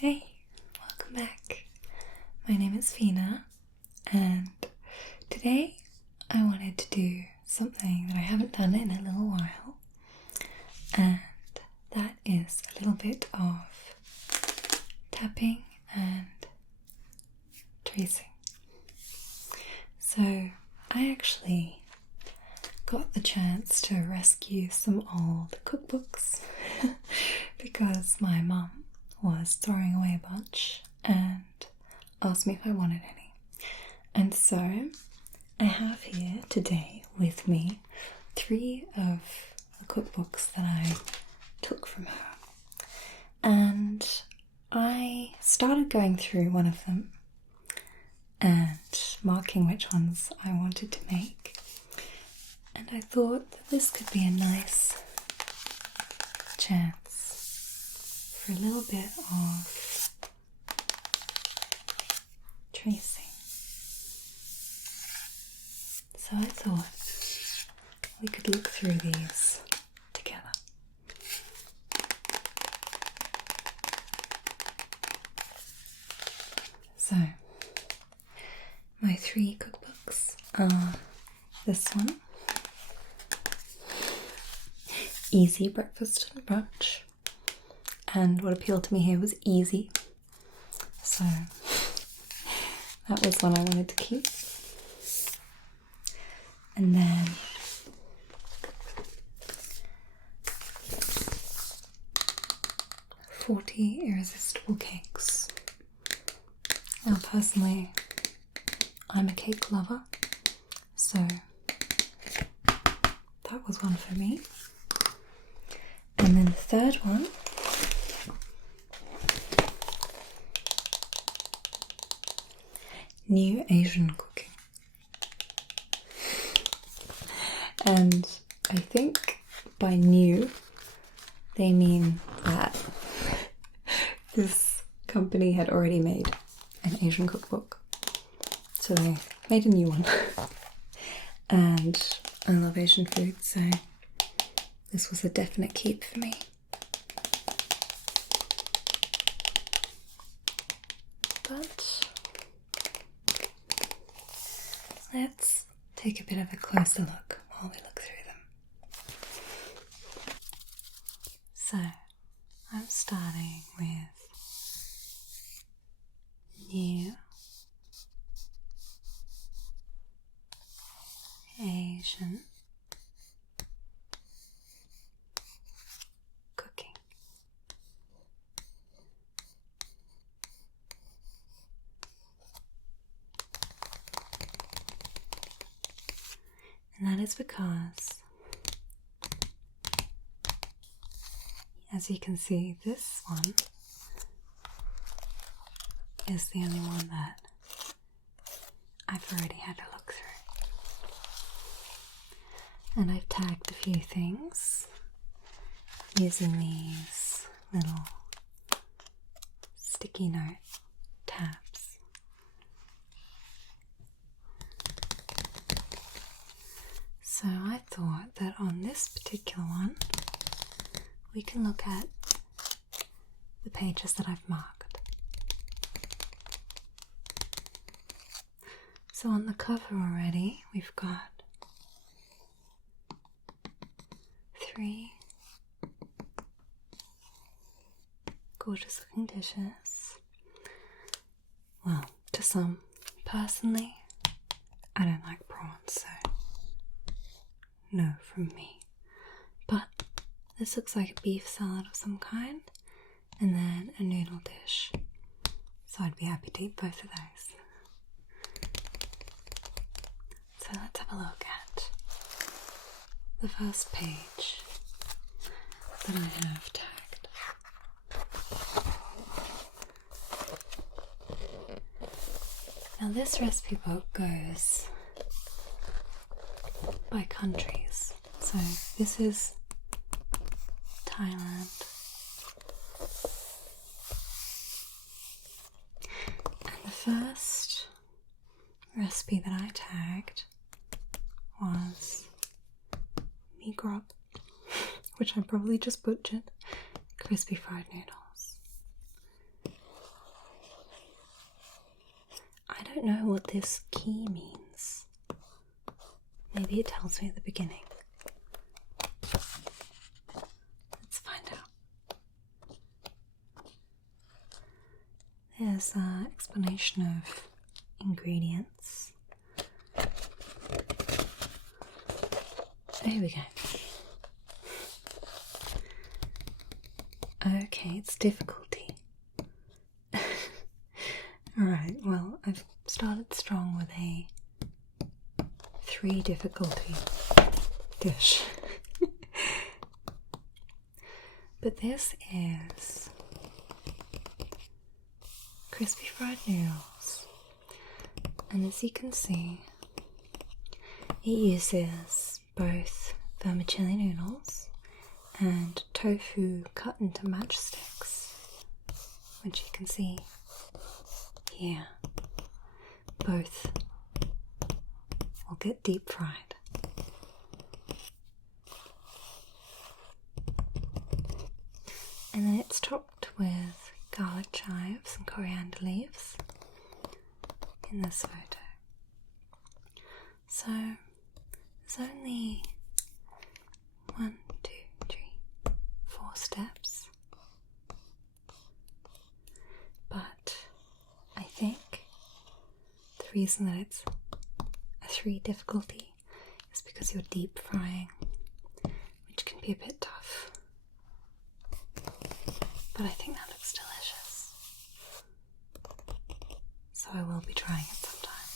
Hey, welcome back. My name is Fina, and today I wanted to do something that I haven't done in a little while, and that is a little bit of tapping and tracing. So I actually got the chance to rescue some old cookbooks because my mum was throwing away a bunch and asked me if I wanted any. And so I have here today with me 3 of the cookbooks that I took from her. And I started going through one of them and marking which ones I wanted to make. And I thought that this could be a nice chance for a little bit of tracing. So I thought we could look through these together. So my 3 cookbooks are this one, Easy Breakfast and Brunch, and what appealed to me here was easy, so that was one I wanted to keep. And then "40 Irresistible Cakes." Now personally, I'm a cake lover, so that was one for me. And then the third one New Asian Cooking. And I think by new they mean that this company had already made an Asian cookbook, so they made a new one. And I love Asian food, so this was a definite keep for me. But let's take a bit of a closer look while we look through them. So I'm starting with New Asian Cooking. And that is because, as you can see, this one is the only one that I've already had to look through. And I've tagged a few things using these little sticky note tabs. So I thought that on this particular one, we can look at the pages that I've marked. So on the cover already, we've got 3 gorgeous looking dishes. Well, to some. Personally, I don't like prawns, so no from me. But this looks like a beef salad of some kind, and then a noodle dish. So I'd be happy to eat both of those. So let's have a look at the first page that I have tagged. Now this recipe book goes by countries. So this is Thailand. And the first recipe that I tagged was mee grub, which I probably just butchered, crispy fried noodles. don't know what this key means. Maybe it tells me at the beginning. Let's find out. There's an explanation of ingredients. There we go. Okay, it's difficulty. Alright, well, I've started strong with a 3 difficulty dish. But this is crispy fried noodles. And as you can see, it uses both vermicelli noodles and tofu cut into matchsticks, which you can see here. Both will get deep fried. And then it's topped with garlic chives and coriander leaves in this photo. So there's only 1, 2, 3, 4 steps. But I think the reason that it's a 3 difficulty is because you're deep frying, which can be a bit tough. But I think that looks delicious. So I will be trying it sometime.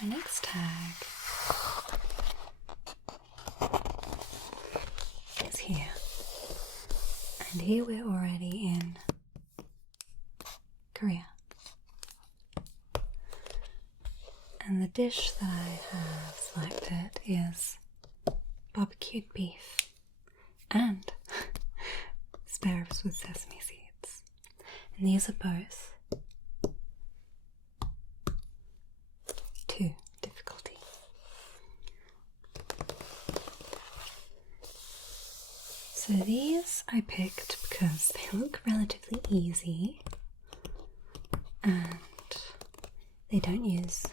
My next tag is here. And here we're already in Korea. And the dish that I have selected is barbecued beef and spare ribs with sesame seeds. And these are both 2 difficulty. So these I picked because they look relatively easy and they don't use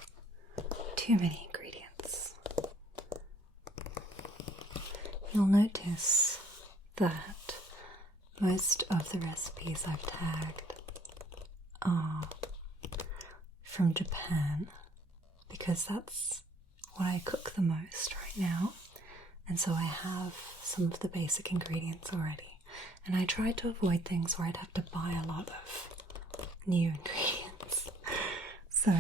too many ingredients. You'll notice that most of the recipes I've tagged are from Japan because that's what I cook the most right now, and so I have some of the basic ingredients already, and I try to avoid things where I'd have to buy a lot of new ingredients. So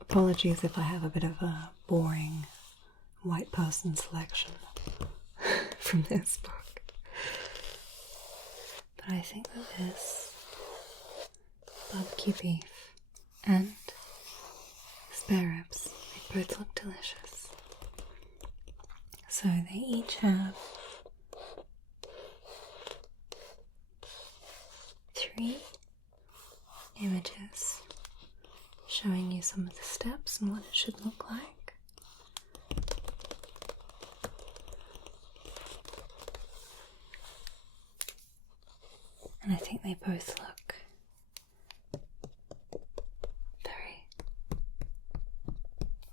apologies if I have a bit of a boring white person selection from this book. But I think that this barbecue beef and spare ribs, they both look delicious. So they each have 3 images showing you some of the steps and what it should look like. And I think they both look very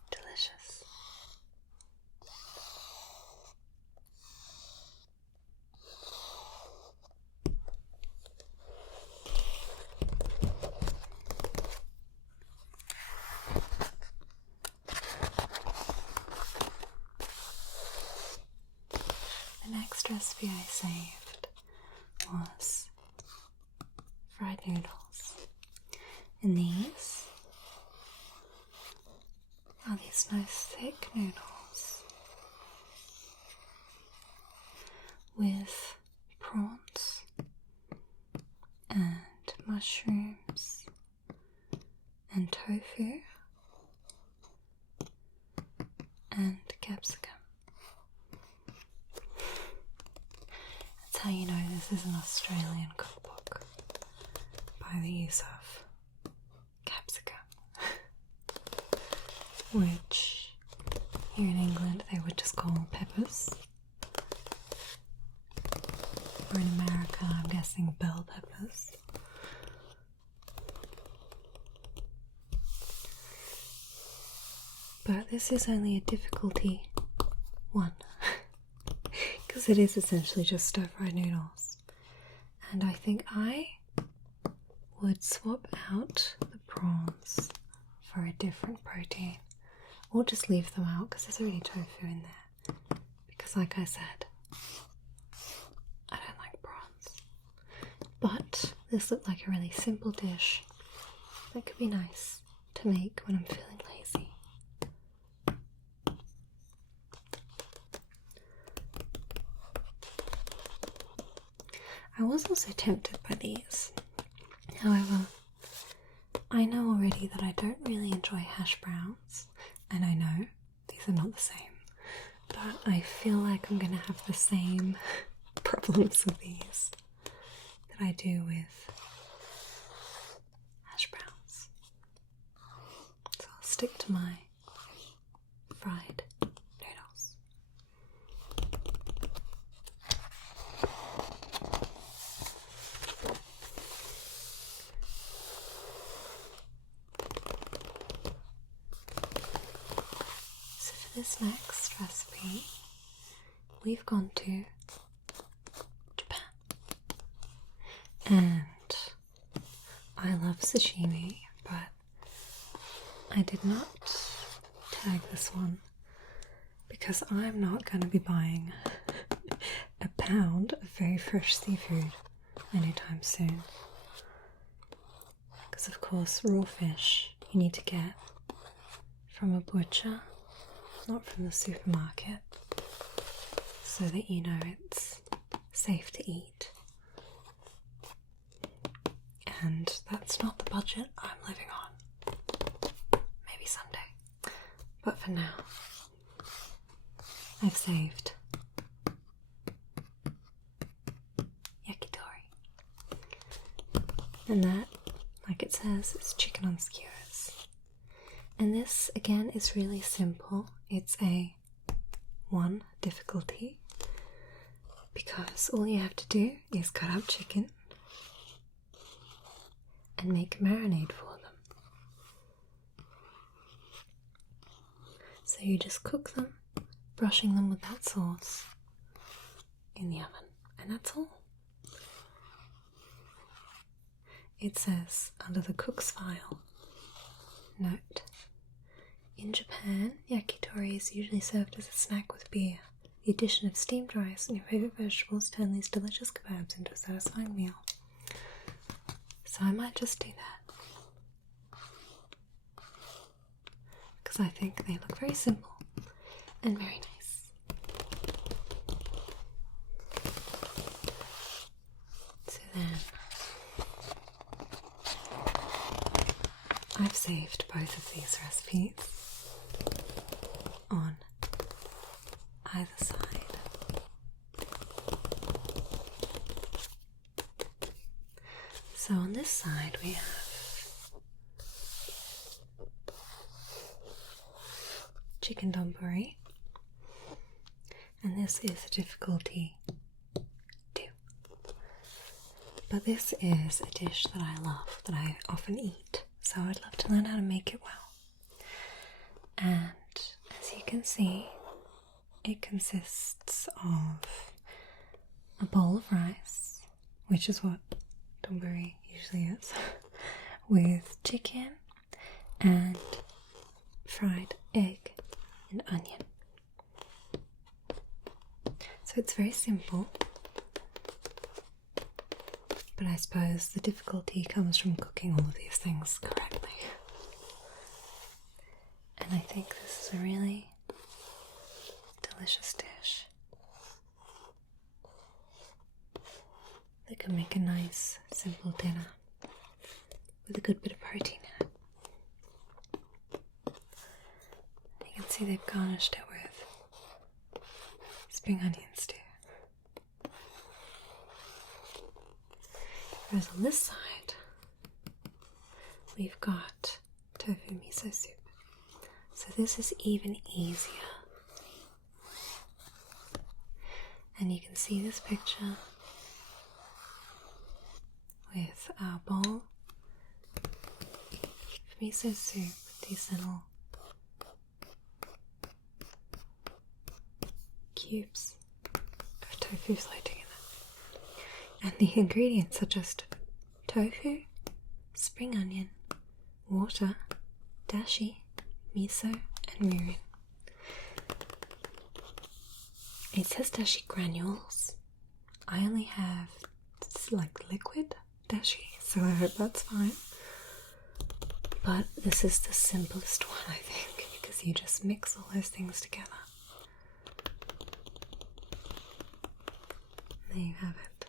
delicious. The next recipe I saved was fried noodles, and these are these nice thick noodles with prawns and mushrooms and tofu and capsicum. That's how you know this is an Australian cookbook, by the use of capsicum, which here in England they would just call peppers, or in America I'm guessing bell peppers. but this is only a difficulty 1 because it is essentially just stir-fried noodles. And I think I would swap out the prawns for a different protein, or just leave them out because there's already tofu in there. Because like I said, I don't like prawns. But this looked like a really simple dish that could be nice to make when I'm feeling lazy. I was also tempted by these. However, I know already that I don't really enjoy hash browns, and I know these are not the same, but I feel like I'm going to have the same problems with these that I do with hash browns. So I'll stick to my fried noodles. So for this next recipe, we've gone to Japan. And I love sashimi, but I did not tag this one because I'm not going to be buying a pound of very fresh seafood anytime soon. Because of course raw fish you need to get from a butcher, not from the supermarket, so that you know it's safe to eat. And that's not the budget I'm living on. Maybe someday. But for now, I've saved yakitori. And that, like it says, is chicken on skewers. And this, again, is really simple. It's a 1 difficulty, because all you have to do is cut up chicken and make a marinade for them. So you just cook them, brushing them with that sauce in the oven, and that's all. It says under the cook's file, note, in Japan, yakitori is usually served as a snack with beer. The addition of steamed rice and your favourite vegetables turn these delicious kebabs into a satisfying meal. So I might just do that, because I think they look very simple and very nice. So then, I've saved both of these recipes on either side. So on this side we have chicken donburi, and this is a difficulty 2. But this is a dish that I love, that I often eat, so I'd love to learn how to make it well. And as you can see, it consists of a bowl of rice, which is what donburi usually is, with chicken and fried egg and onion. So it's very simple, but I suppose the difficulty comes from cooking all of these things correctly. And I think this is a really delicious dish that can make a nice, simple dinner with a good bit of protein in it. You can see they've garnished it with spring onions too. Whereas on this side, we've got tofu miso soup. So this is even easier. And you can see this picture with our bowl of miso soup with these little cubes of tofu floating in it. And the ingredients are just tofu, spring onion, water, dashi, miso, and mirin. It says dashi granules. I only have like liquid dashi, so I hope that's fine. But this is the simplest one, I think, because you just mix all those things together. There you have it.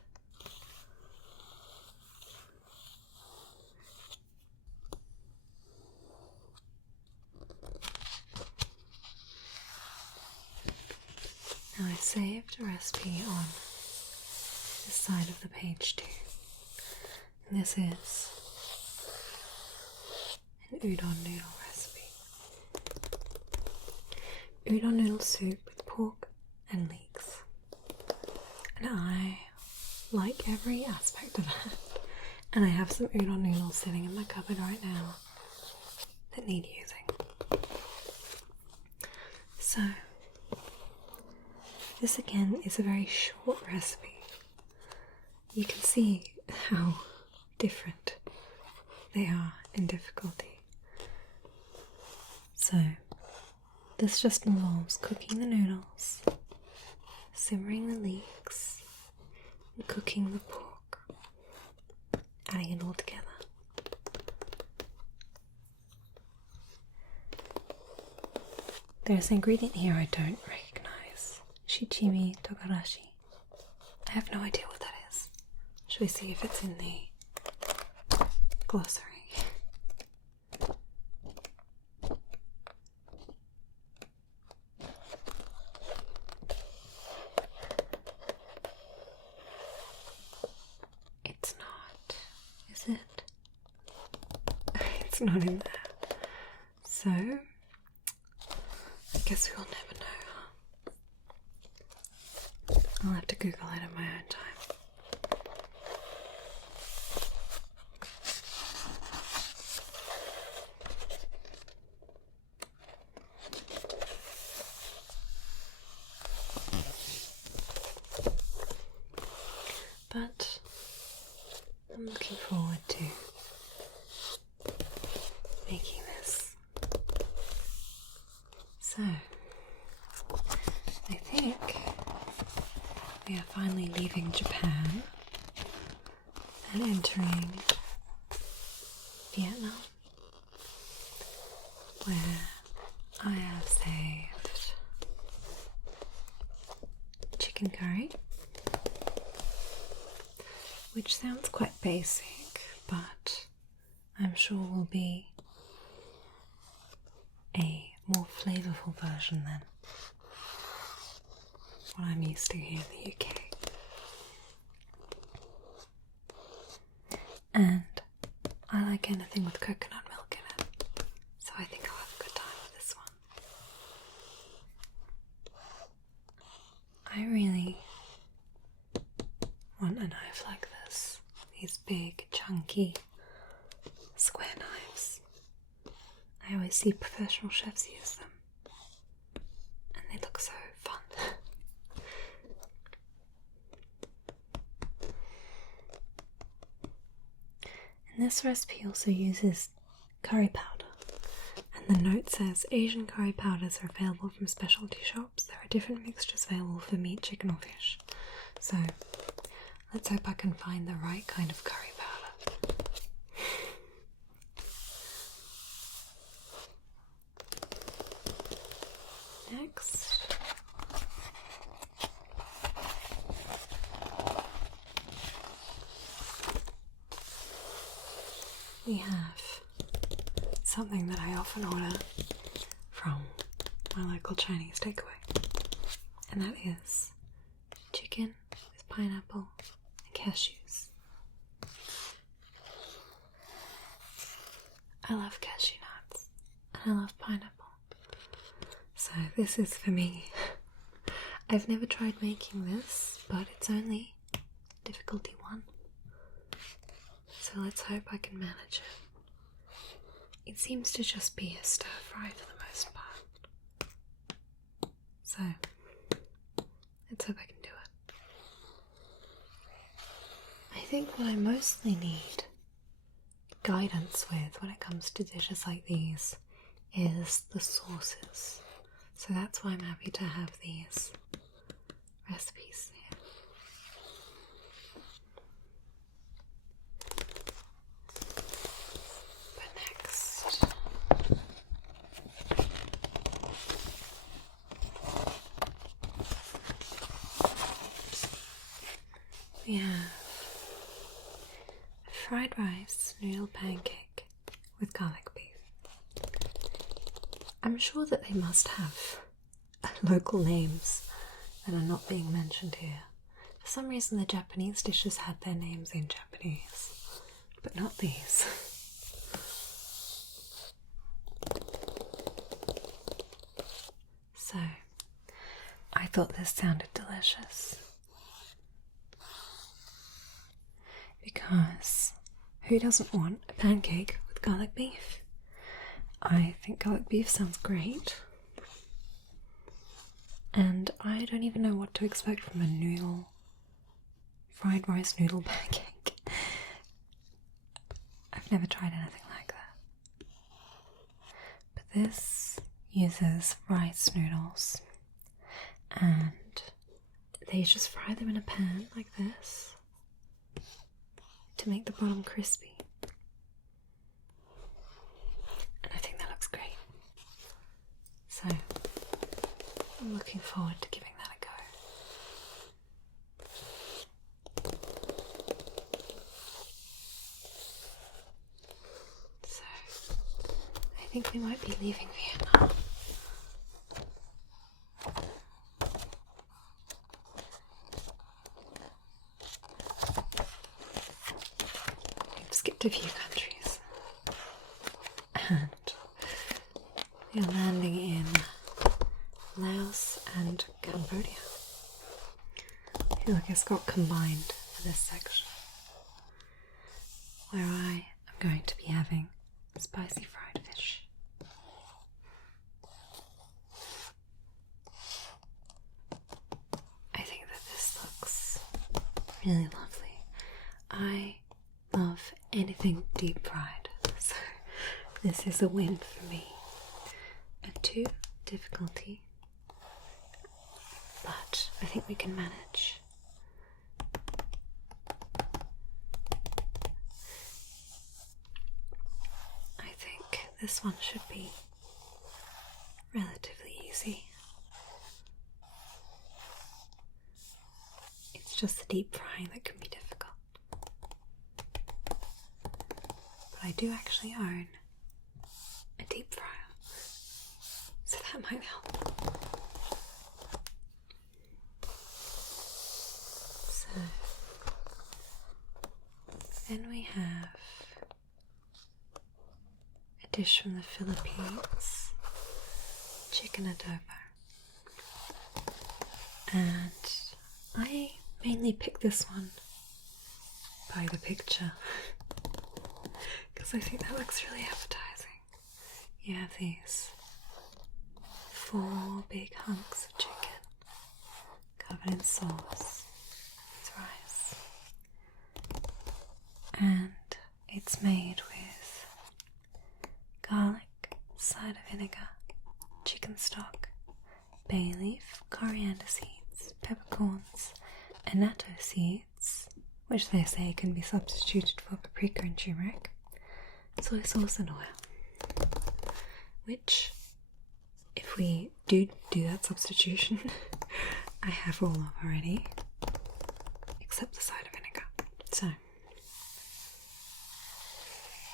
Now I saved a recipe on this side of the page too. And this is an udon noodle recipe. Udon noodle soup with pork and leeks. And I like every aspect of it. And I have some udon noodles sitting in my cupboard right now that need using. So, this again is a very short recipe. You can see how different they are in difficulty. So, this just involves cooking the noodles, simmering the leeks, and cooking the pork, adding it all together. There's an ingredient here I don't recognize. Shichimi togarashi. I have no idea what that is. Should we see if it's in the glossary? It's not, is it? It's not in there. So, I guess we'll never know, huh? I'll have to Google it in my own time. But I'm looking forward to making this. So, I think we are finally leaving Japan and entering Vietnam, where I have saved chicken curry, which sounds quite basic, but I'm sure will be a more flavourful version than what I'm used to here in the UK. And I like anything with coconut milk in it, so I think I'll have a good time with this one. I really want a knife like this. These big, chunky, square knives. I always see professional chefs use them, and they look so fun. And this recipe also uses curry powder, and the note says Asian curry powders are available from specialty shops. There are different mixtures available for meat, chicken or fish. So let's hope I can find the right kind of curry powder. Next, we have something that I often order from my local Chinese takeaway, and that is chicken with pineapple and cashews. I love cashew nuts and I love pineapple, so this is for me. I've never tried making this, but it's only difficulty 1, so let's hope I can manage it. It seems to just be a stir fry for the most part, so Let's hope I can do it. I think what I mostly need guidance with when it comes to dishes like these is the sauces. So that's why I'm happy to have these recipes here. But next, we have a fried rice noodle pancake with garlic beef. I'm sure that they must have local names that are not being mentioned here. For some reason the Japanese dishes had their names in Japanese, but not these. So, I thought this sounded delicious. Because who doesn't want a pancake with garlic beef? I think garlic beef sounds great. And I don't even know what to expect from a fried rice noodle pancake. I've never tried anything like that. But this uses rice noodles, and they just fry them in a pan like this to make the bottom crispy. And I think that looks great. So I'm looking forward to giving that a go. So I think we might be leaving Vietnam. We've skipped a few countries. And we are landing in Laos and Cambodia, who I guess got combined for this section, where I am going to be having spicy fried fish. I think that this looks really lovely. I love anything deep fried, so this is a win for me. A 2 difficulty, but I think we can manage. I think this one should be relatively easy. It's just the deep frying that can be difficult. But I do actually own a deep fryer, so that might help. So then we have a dish from the Philippines, chicken adobo. And I mainly picked this one by the picture because I think that looks really appetizing. You have these 4 big hunks of chicken covered in sauce with rice, and it's made with garlic, cider vinegar, chicken stock, bay leaf, coriander seeds, peppercorns, annatto seeds, which they say can be substituted for paprika and turmeric, soy sauce and oil, which, if we do that substitution, I have all of already, except the cider vinegar, so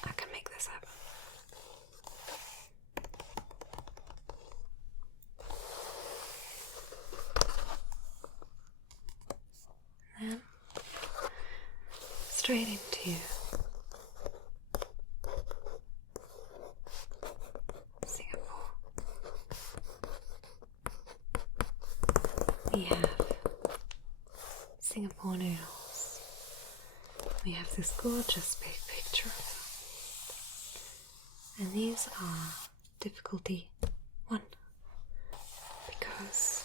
I can make this happen. Then straight into Singapore. We have Singapore noodles. We have this gorgeous big picture of them. And these are difficulty 1, because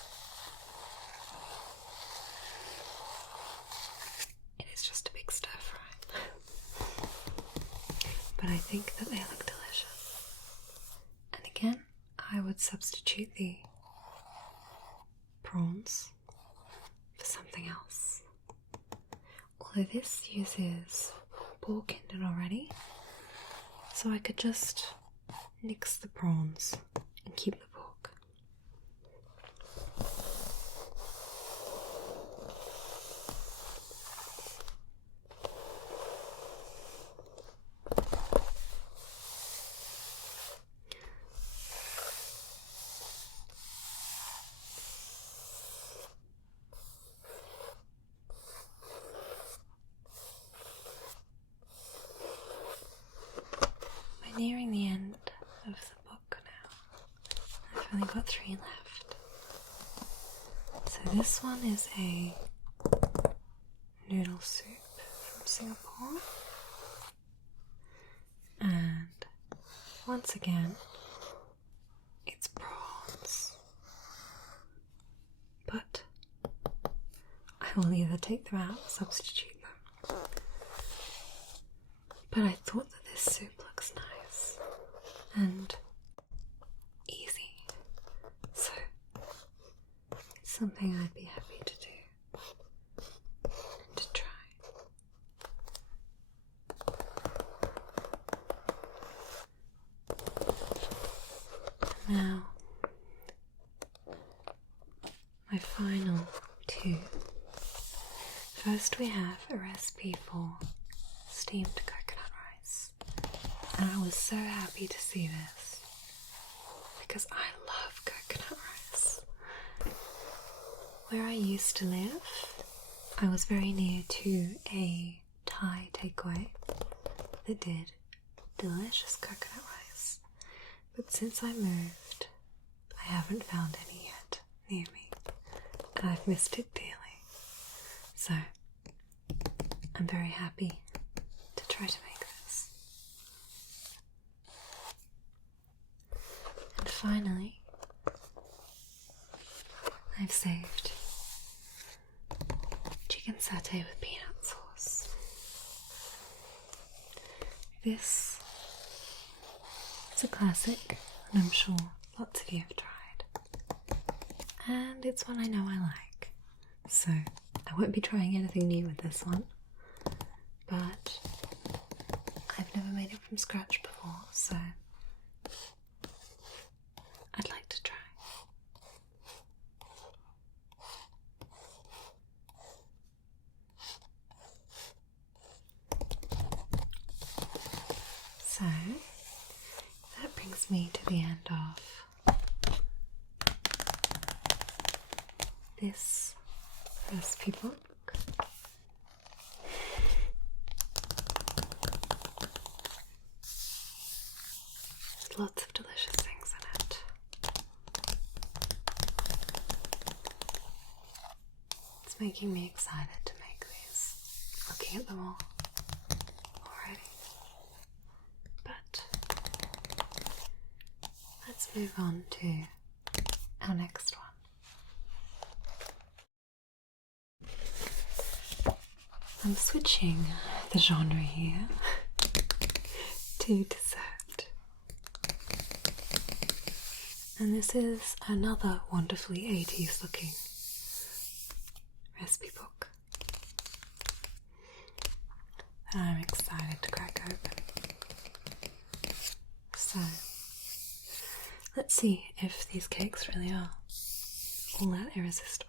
I think that they look delicious. And again, I would substitute the prawns for something else. Although this uses pork in it already, so I could just nix the prawns and keep the pork. We're nearing the end of the book now. I've only got 3 left. So this one is a noodle soup from Singapore. And once again, it's prawns. But I will either take them out or substitute them. But I thought that this soup looks nice and easy, so it's something I'd be happy to do and to try. Now, my final 2. First we have a recipe for steamed coconut rice, and I was so happy to see this because I love coconut rice. Where I used to live, I was very near to a Thai takeaway that did delicious coconut rice, but since I moved, I haven't found any yet near me, and I've missed it dearly. So I'm very happy to try to make this. And finally, I've saved chicken satay with peanut sauce. This is a classic, and I'm sure lots of you have tried. And it's one I know I like. So I won't be trying anything new with this one. But I've never made it from scratch before, so I'd like to try. So that brings me to the end of this recipe book. Lots of delicious things in it. It's making me excited to make these, looking at them all already. But let's move on to our next one. I'm switching the genre here to dessert. And this is another wonderfully 80s looking recipe book that I'm excited to crack open. So, let's see if these cakes really are all that irresistible.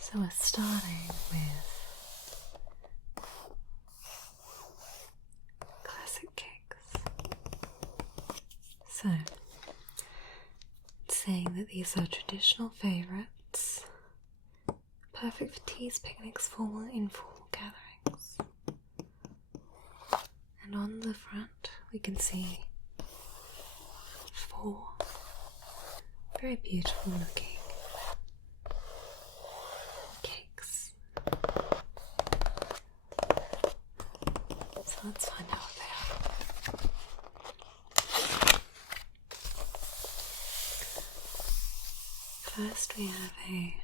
So we're starting with classic cakes. So it's saying that these are traditional favourites, perfect for teas, picnics, formal and informal gatherings. And on the front we can see 4 very beautiful looking cakes. So let's find out what they are. First we have a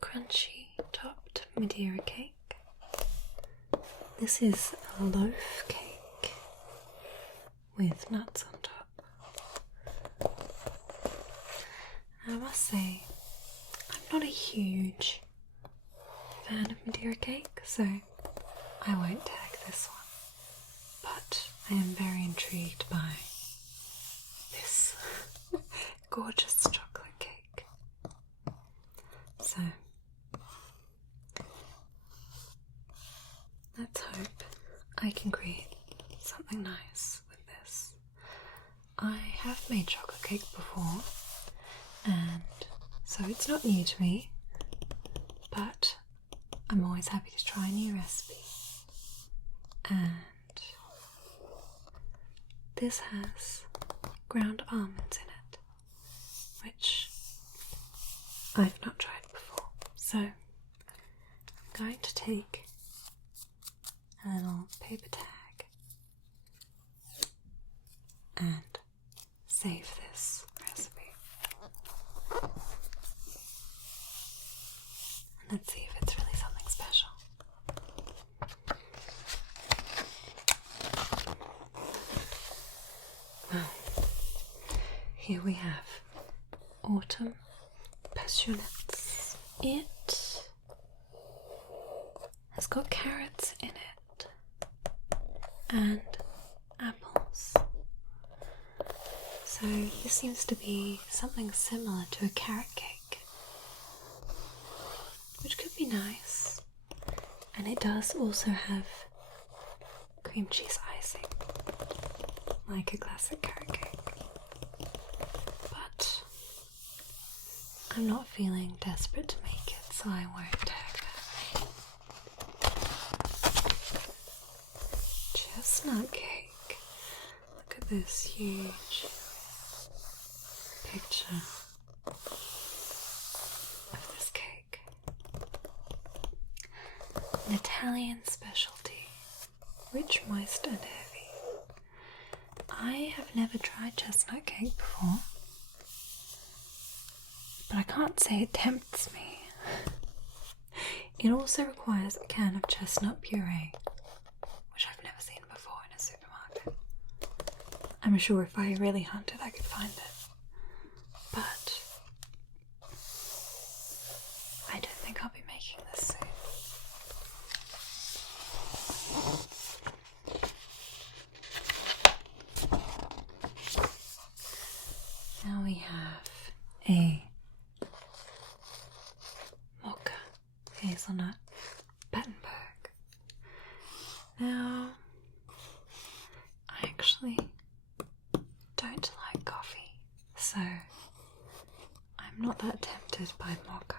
crunchy topped Madeira cake. This is a loaf cake with nuts on top. I must say, I'm not a huge fan of Madeira cake, so I won't tag this one. But I am very intrigued by this gorgeous chocolate cake. So let's hope I can create something nice with this. I have made chocolate cake before, and so it's not new to me, but I'm always happy to try a new recipe. And this has ground almonds in it, which I've not tried before. So I'm going to take a little paper tag and save this recipe. Let's see if it's really something special. Well, here we have Autumn Passionettes. It has got carrots in it and apples. So this seems to be something similar to a carrot cake, which could be nice. And it does also have cream cheese icing, like a classic carrot cake. But I'm not feeling desperate to make it, so I won't tag that. Chestnut cake. Look at this huge picture of this cake. An Italian specialty, rich, moist and heavy. I have never tried chestnut cake before, but I can't say it tempts me. It also requires a can of chestnut puree, which I've never seen before in a supermarket. I'm sure if I really hunted I could find it, but I don't think I'll be making this soon. Now we have a mocha hazelnut Battenberg. Now, I actually don't like coffee, so I'm not that tempted by mocha.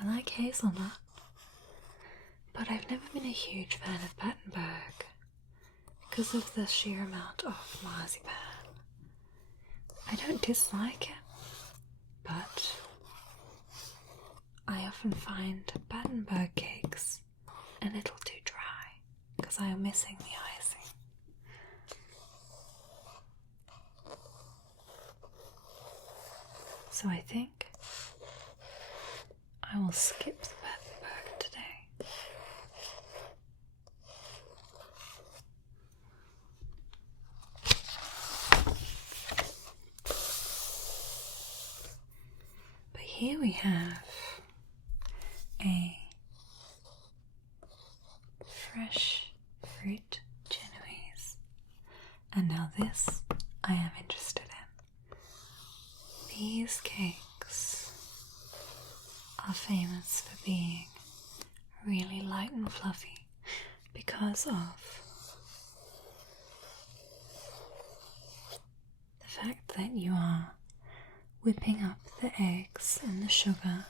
I like hazelnut, but I've never been a huge fan of Battenberg because of the sheer amount of marzipan. I don't dislike it, but I often find Battenberg cakes a little too dry because I am missing the icing. So I think I will skip the Battenberg today. But here we have a fresh fruit Genoese. And now this I am interested in. These cakes are famous for being really light and fluffy because of the fact that you are whipping up the eggs and the sugar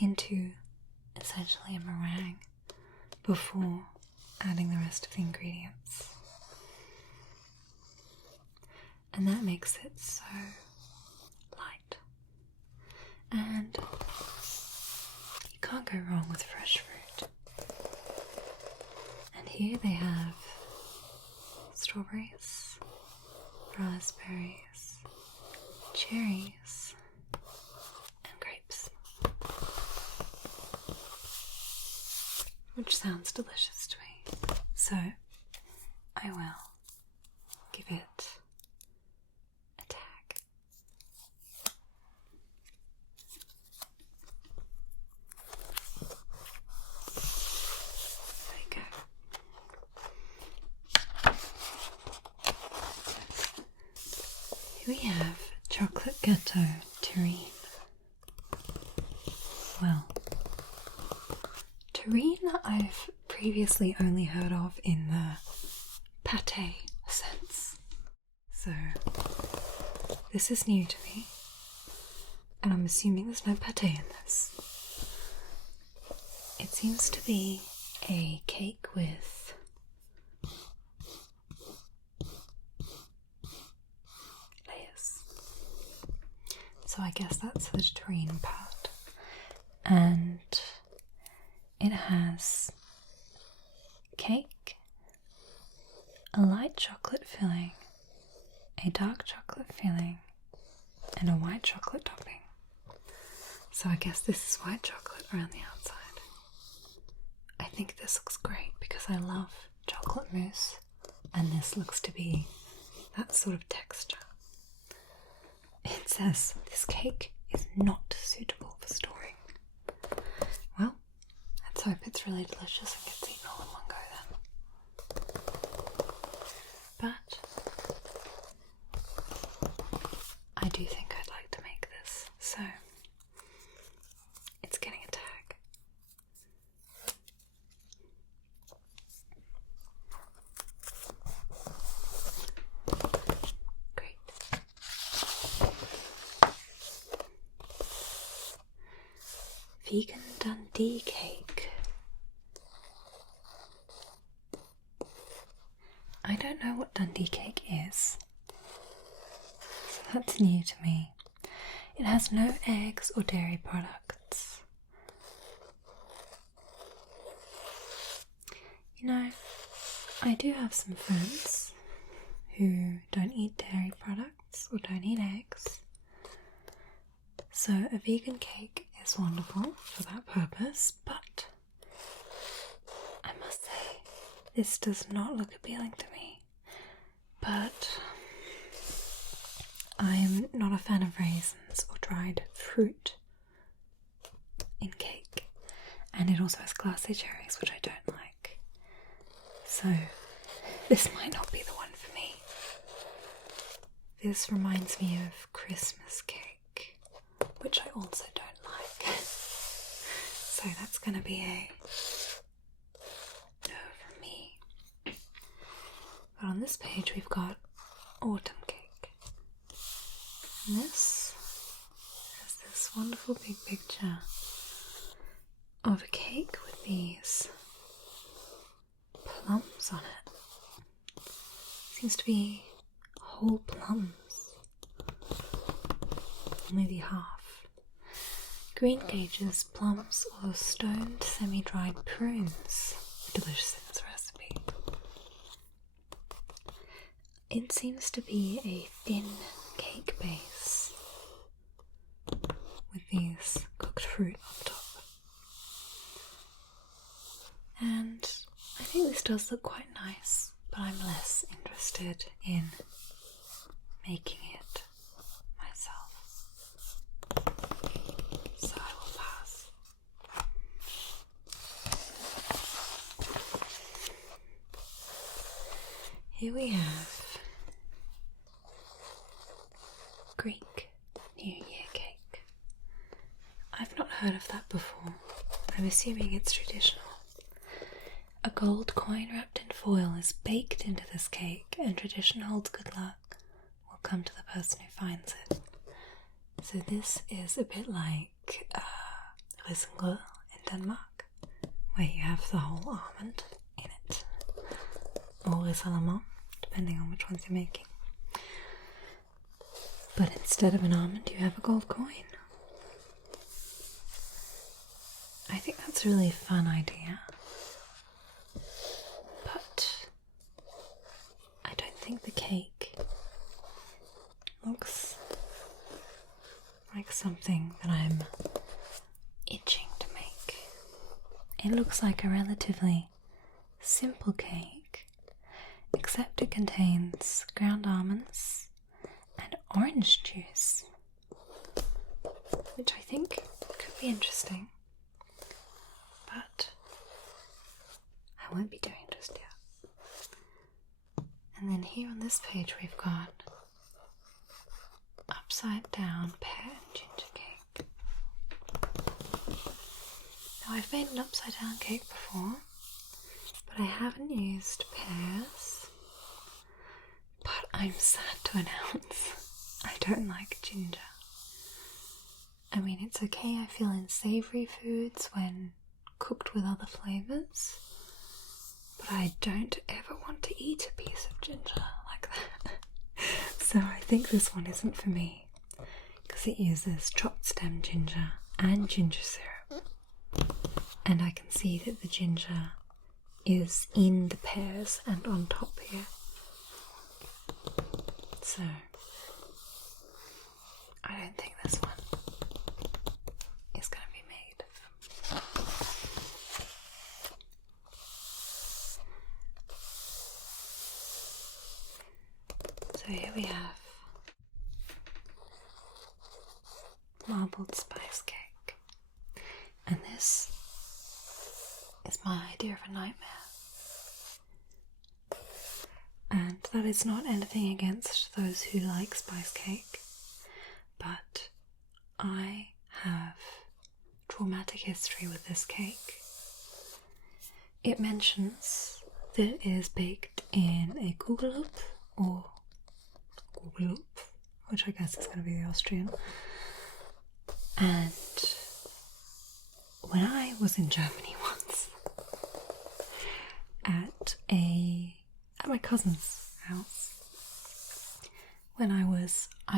into essentially a meringue before adding the rest of the ingredients. And that makes it so light. And you can't go wrong with fresh fruit. And here they have strawberries, raspberries, cherries, and grapes. Which sounds delicious to me. So, I will give it a tag. There you go. Here we have chocolate gâteau terrine. Well, terrine I've previously only heard of in the pâté sense. So, this is new to me, and I'm assuming there's no pâté in this. It seems to be a cake with layers. So I guess that's the terrine part. And it has cake, a light chocolate filling, a dark chocolate filling, and a white chocolate topping. So I guess this is white chocolate around the outside. I think this looks great because I love chocolate mousse, and this looks to be that sort of texture. It says this cake is not suitable for storing. Well, let's hope it's really delicious and gets eaten all in one go then. But I do think I'd like to make this, so it's getting a tag. Great. Vegan Dundee cake. I don't know what Dundee cake is, so that's new to me. It has no eggs or dairy products. You know, I do have some friends who don't eat dairy products or don't eat eggs, so a vegan cake is wonderful for that purpose, but I must say this does not look appealing to me. But I'm not a fan of raisins or dried fruit in cake, and it also has glacé cherries, which I don't like, so this might not be the one for me. This reminds me of Christmas cake, which I also don't like, so that's going to be a no from me. But on this page we've got autumn cake, and this has this wonderful big picture of a cake with these plums on it. Seems to be whole plums, maybe half. Green gages, plums, or stoned semi-dried prunes. Delicious in this recipe. It seems to be a thin cake base with these cooked fruit on top. And I think this does look quite nice, but I'm less interested in making it myself, so I will pass. Here we have Greek New Year cake. I've not heard of that before. I'm assuming it's traditional. A gold coin wrapped in foil is baked into this cake, and tradition holds good luck will come to the person who finds it. So this is a bit like Irresistible in Denmark, where you have the whole almond in it, or Irresistible, depending on which ones you're making. But instead of an almond, you have a gold coin. I think that's a really fun idea, but I don't think the cake looks like something that I'm itching to make. It looks like a relatively simple cake, except it contains ground almonds and orange juice, which I think could be interesting, but I won't be doing just yet. And then here on this page we've got upside down pear and ginger cake. Now I've made an upside down cake before, but I haven't used pears. But I'm sad to announce I don't like ginger. I mean, it's okay, I feel, in savoury foods when cooked with other flavours, but I don't ever want to eat a piece of ginger like that. So I think this one isn't for me, because it uses chopped stem ginger and ginger syrup, and I can see that the ginger is in the pears and on top here. So I don't think this one is going to be made. So here we have marbled spice cake, and this is my idea of a nightmare. And that is not anything against those who like spice cake, but I have traumatic history with this cake. It mentions that it is baked in a kugelhoop, or kugelhoop, which I guess is going to be the Austrian. And when I was in Germany once, at my cousin's house, when I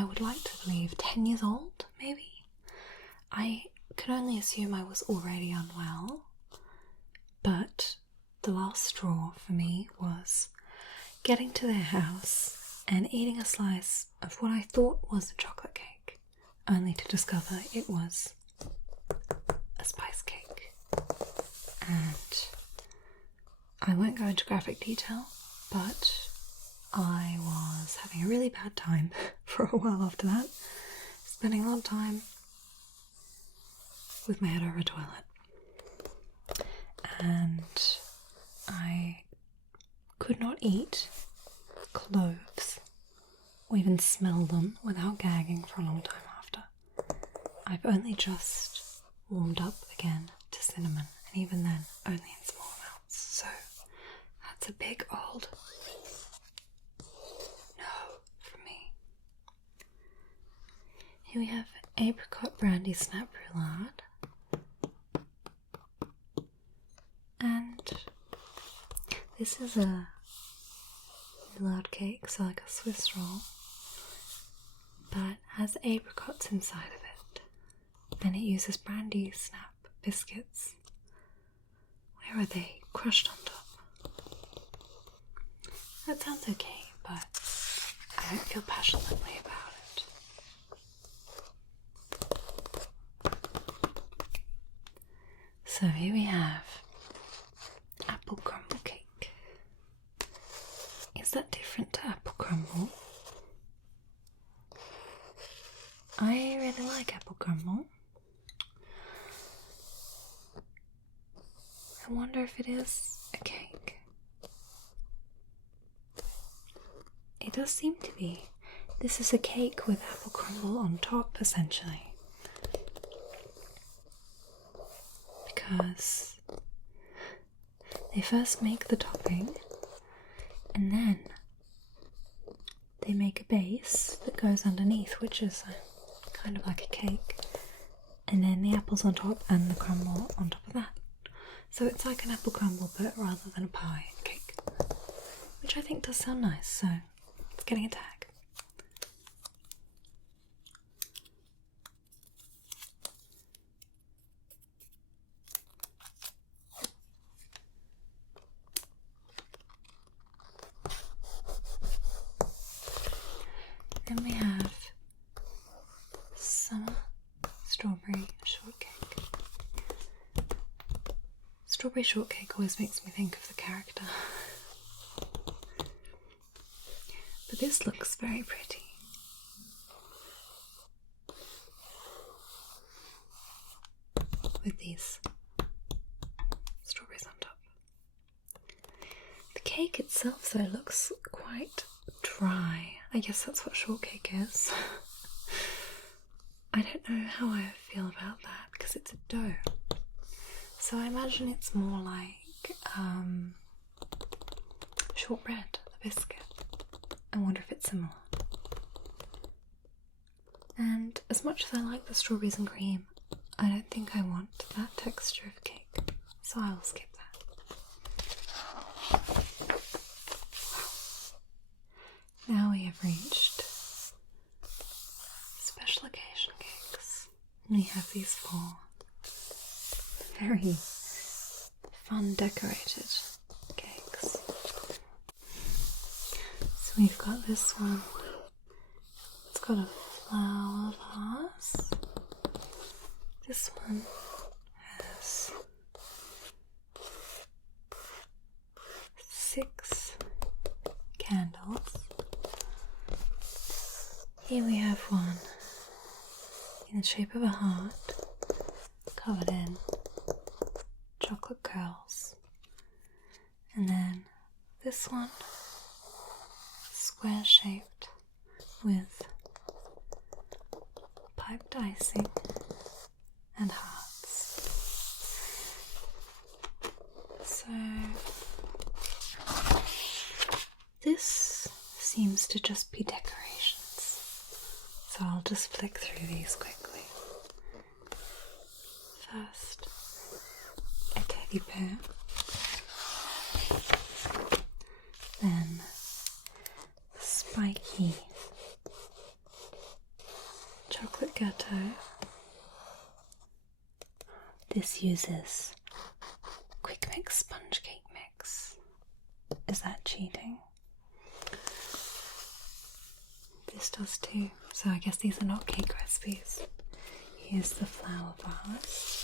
would like to believe 10 years old, maybe. I can only assume I was already unwell, but the last straw for me was getting to their house and eating a slice of what I thought was a chocolate cake, only to discover it was a spice cake. And I won't go into graphic detail, but I was having a really bad time for a while after that, spending a lot of time with my head over a toilet. And I could not eat cloves or even smell them without gagging for a long time after. I've only just warmed up again to cinnamon, and even then only in small amounts, so that's a big old no for me. Here we have apricot brandy snap roulade, and this is a roulade cake, so like a Swiss roll, but has apricots inside of it, and it uses brandy snap biscuits. Where are they? Crushed on top. That sounds okay, but I don't feel passionately about it. So here we have apple crumble cake. Is that different to apple crumble? I really like apple crumble. I wonder if it is a cake. It does seem to be. This is a cake with apple crumble on top, essentially. Because they first make the topping, and then they make a base that goes underneath, which is kind of like a cake. and then the apples on top and the crumble on top of that. So it's like an apple crumble, but rather than a pie cake, which I think does sound nice, so it's getting a tag. Then we have summer strawberry shortcake. Strawberry shortcake always makes me think of the character. But this looks very pretty. With these strawberries on top. The cake itself though looks quite dry. I guess that's what shortcake is. I don't know how I feel about that because it's a dough. So I imagine it's more like shortbread, the biscuit. I wonder if it's similar. And as much as I like the strawberries and cream, I don't think I want that texture of cake. So I will skip that. Now we have reached special occasion cakes. We have these four very fun decorated cakes. So we've got this one. It's got a flower vase. This one has 6 candles. Here we have one in the shape of a heart, covered in chocolate curls. And then this one, square shaped with piped icing and hearts. So this seems to just be decorations. So I'll just flick through these quickly. First, a teddy bear. Then, spiky chocolate gâteau. This uses quick mix sponge cake mix. Is that cheating? This does too. So I guess these are not cake recipes. Here's the flower vase.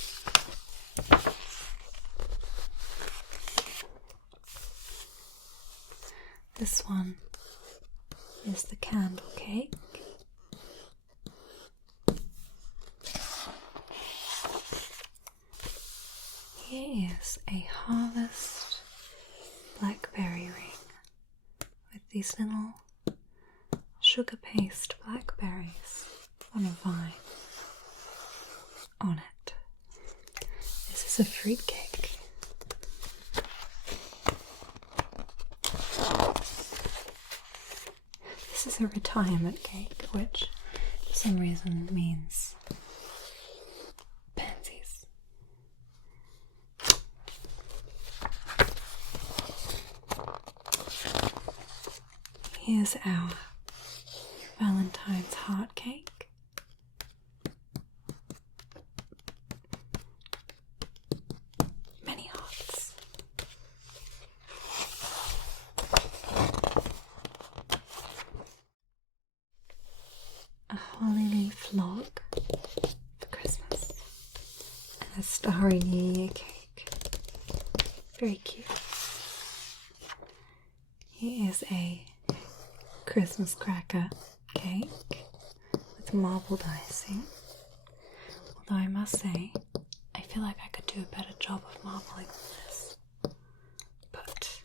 This one is the candle cake. Here is a harvest blackberry ring with these little sugar paste blackberries on a vine on it. This is a fruit cake. This is a retirement cake, which for some reason means pansies. Here's our Valentine's heart cake. Many hearts. A holly leaf log for Christmas. And a starry New Year cake. Very cute. Here is a Christmas cracker cake with marbled icing. Although I must say, I feel like I could do a better job of marbling this. But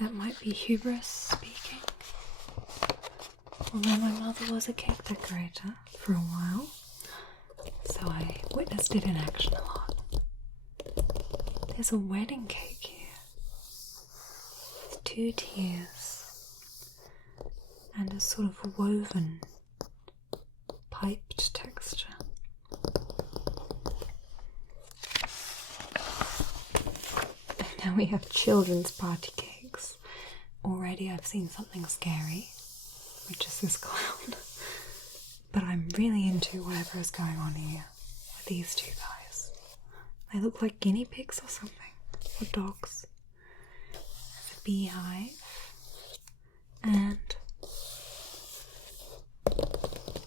that might be hubris speaking. Although my mother was a cake decorator for a while, so I witnessed it in action a lot. There's a wedding cake here with 2 tiers and a sort of woven piped texture. Now we have children's party cakes. Already I've seen something scary, which is this clown. But I'm really into whatever is going on here with these two guys. They look like guinea pigs or something, or dogs. There's a beehive and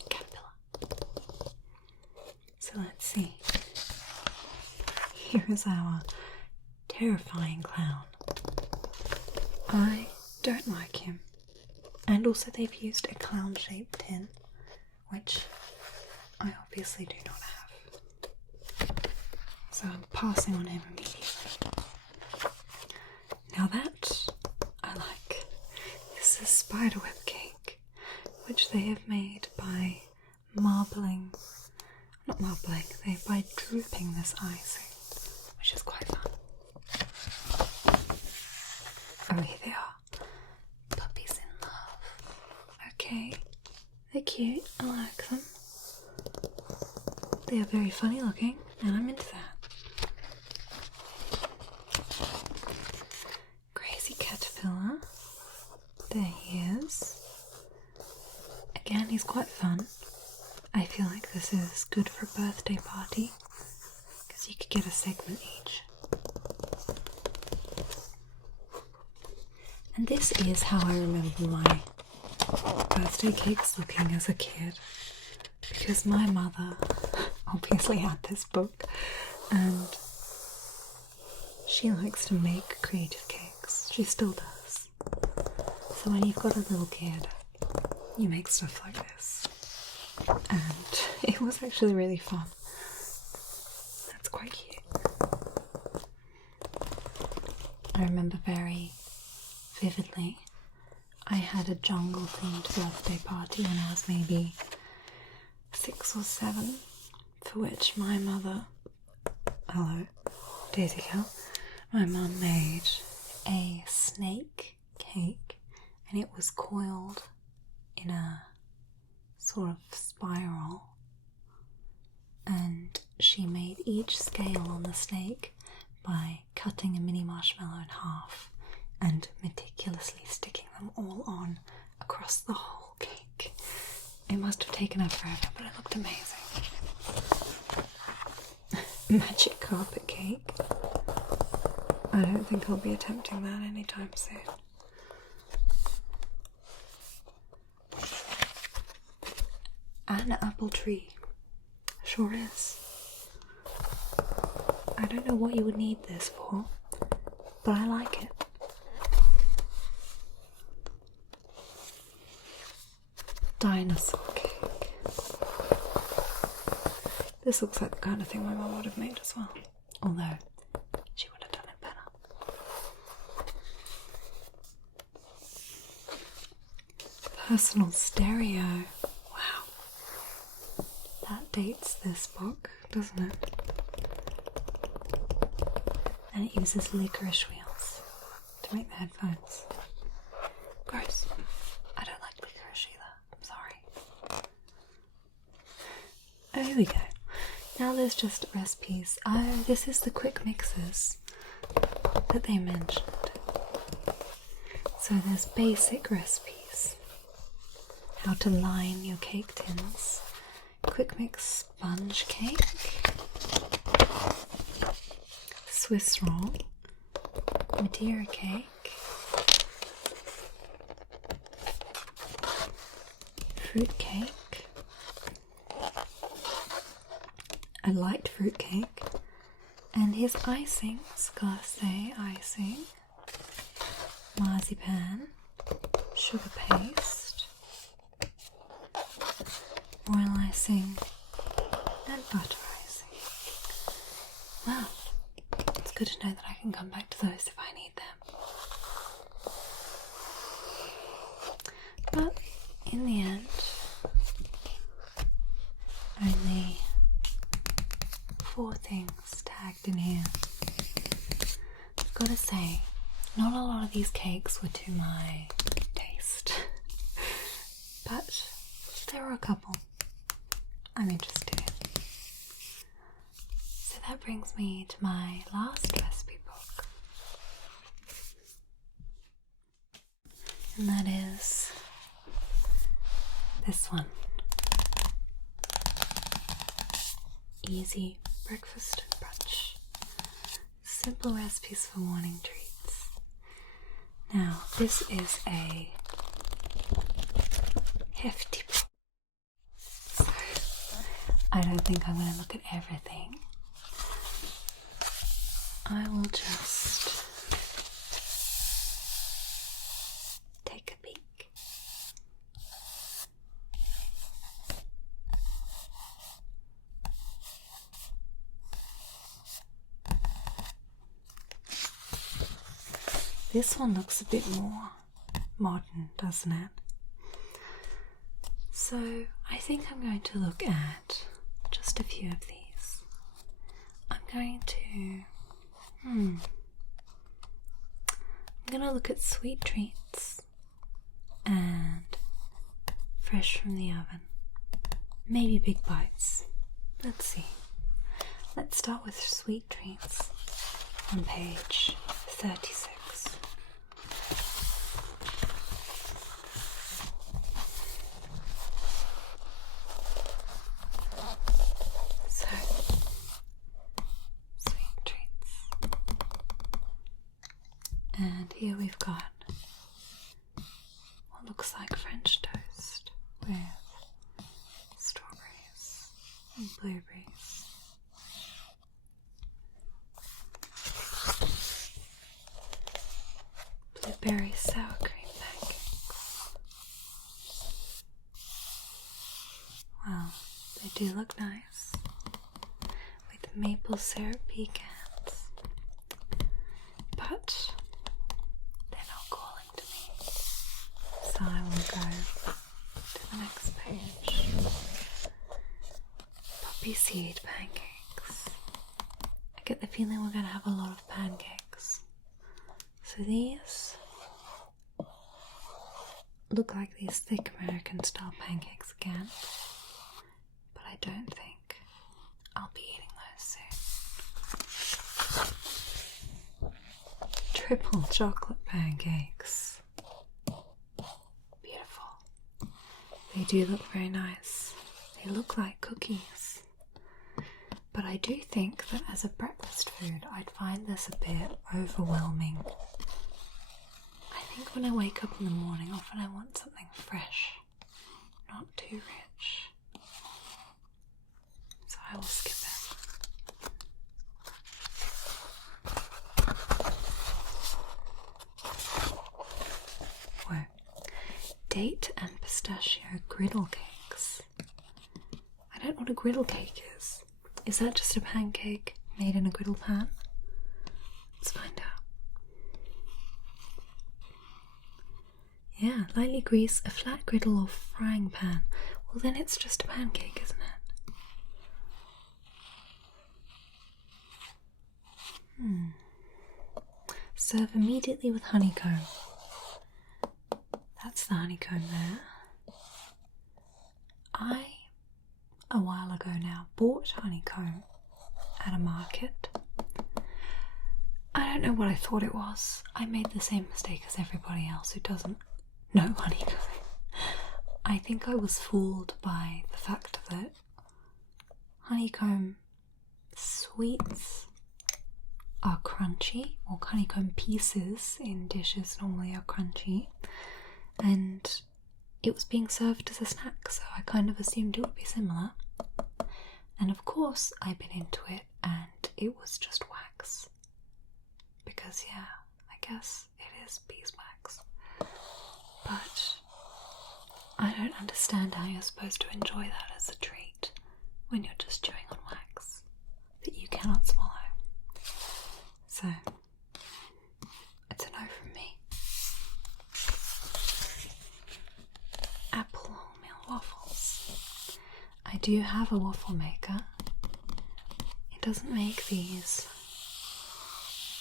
caterpillar. So let's see. Here is our terrifying clown. I don't like him. And also they've used a clown-shaped tin, which I obviously do not have. So I'm passing on him immediately. Now that I like. This is spiderweb cake, which they have made by by drooping this icing, which is quite fun. Oh, here they are. Puppies in love. Okay, they're cute. I like them. They are very funny looking, and I'm into that. Crazy caterpillar. There he is. Again, he's quite fun. I feel like this is good for a birthday party, because you could get a segment each. And this is how I remember my birthday cakes looking as a kid, because my mother obviously had this book, and she likes to make creative cakes. She still does. So when you've got a little kid, you make stuff like this. And it was actually really fun. That's quite cute. I remember very vividly, I had a jungle themed birthday party when I was maybe 6 or 7, for which my mother, hello, Daisy Cow, my mum made a snake cake, and it was coiled in a sort of spiral, and she made each scale on the snake by cutting a mini marshmallow in half and meticulously sticking them all on across the whole cake. It must have taken her forever, but it looked amazing. Magic carpet cake. I don't think I'll be attempting that anytime soon. An apple tree. Sure is. I don't know what you would need this for, but I like it. Dinosaur cake. This looks like the kind of thing my mum would have made as well, although she would have done it better. Personal stereo. Wow. That dates this book, doesn't it? And it uses licorice wheels to make the headphones. Gross. I don't like licorice either. I'm sorry. Oh, here we go. Now there's just recipes. Oh, this is the quick mixes that they mentioned. So there's basic recipes. How to line your cake tins. Quick mix sponge cake. Swiss roll, Madeira cake, fruit cake, a light fruit cake, and his icings, glacé icing, marzipan, sugar paste, royal icing, and butter icing. Wow. It's good to know that I can come back to those if I need them. But in the end, only 4 things tagged in here. I've got to say, not a lot of these cakes were to my taste, but there were a couple I'm interested in. So that brings me to my last recipe book, and that is this one. Easy breakfast and brunch. Simple recipes for morning treats. Now, this is a hefty pot, so I don't think I'm going to look at everything. I will just take a peek. This one looks a bit more modern, doesn't it? So I think I'm going to look at just a few of these. I'm going to look at sweet treats and fresh from the oven. Maybe big bites. Let's see. Let's start with sweet treats on page 36. So, sweet treats. And here we've got what looks like French toast with strawberries and blueberries. Blueberry sour cream pancakes. Well, they do look nice with maple syrup pecans, but they're not calling to me, so I will go to the next page. Poppy seed pancakes. I get the feeling we're going to have a lot of pancakes. So these look like these thick American style pancakes again, but I don't think I'll be eating those soon. Triple chocolate pancakes. Beautiful. They do look very nice. They look like cookies. But I do think that as a breakfast food, I'd find this a bit overwhelming. I think when I wake up in the morning, often I want something fresh, not too rich. So I will skip it. Whoa. Date and pistachio griddle cakes. I don't know what a griddle cake is. Is that just a pancake made in a griddle pan? Let's find out. Yeah, lightly grease a flat griddle or frying pan. Well, then it's just a pancake, isn't it? Serve immediately with honeycomb. That's the honeycomb there. I, a while ago now, bought honeycomb at a market. I don't know what I thought it was. I made the same mistake as everybody else who doesn't know honeycomb. I think I was fooled by the fact that honeycomb sweets are crunchy, or honeycomb pieces in dishes normally are crunchy, and it was being served as a snack, so I kind of assumed it would be similar. And of course I bit into it and it was just wax. Because yeah, I guess it is beeswax. But I don't understand how you're supposed to enjoy that as a treat when you're just chewing on wax that you cannot swallow. So, it's a no from me. Apple wholemeal waffles. I do have a waffle maker. It doesn't make these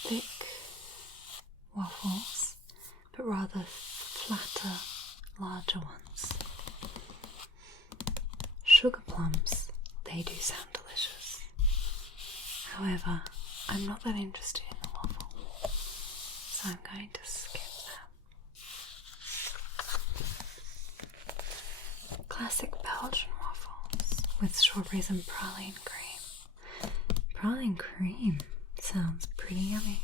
thick waffles, but rather flatter, larger ones. Sugar plums, they do sound delicious. However, I'm not that interested in the waffle, so I'm going to skip that. classic Belgian waffles with strawberries and praline cream. Praline cream sounds pretty yummy.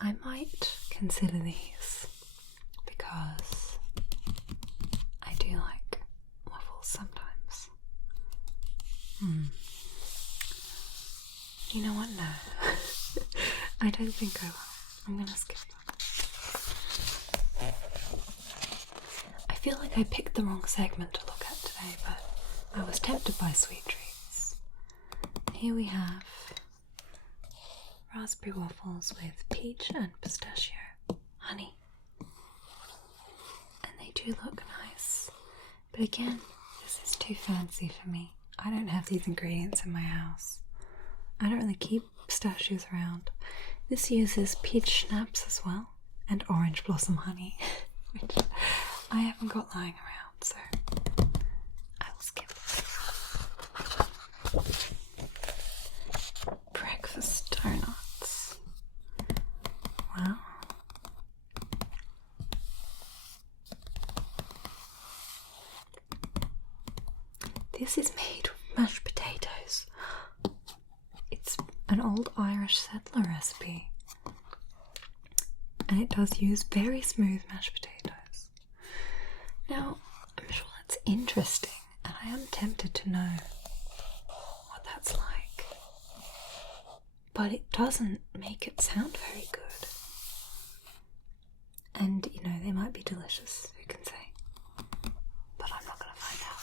I might consider these because I do like waffles sometimes. You know what? No. I don't think I will. I'm gonna skip that. I feel like I picked the wrong segment to look at today, but I was tempted by sweet treats. Here we have raspberry waffles with peach and pistachio honey. And they do look nice. But again, this is too fancy for me. I don't have these ingredients in my house. I don't really keep pistachios around. This uses peach schnapps as well, and orange blossom honey, which I haven't got lying around, so I will skip. Breakfast donuts. Wow. This is made with mashed potatoes. It's an old Irish settler recipe, and it does use very smooth mashed potatoes. Now, I'm sure that's interesting, and I am tempted to know what that's like, but it doesn't make it sound very good. And, you know, they might be delicious, who can say? But I'm not going to find out.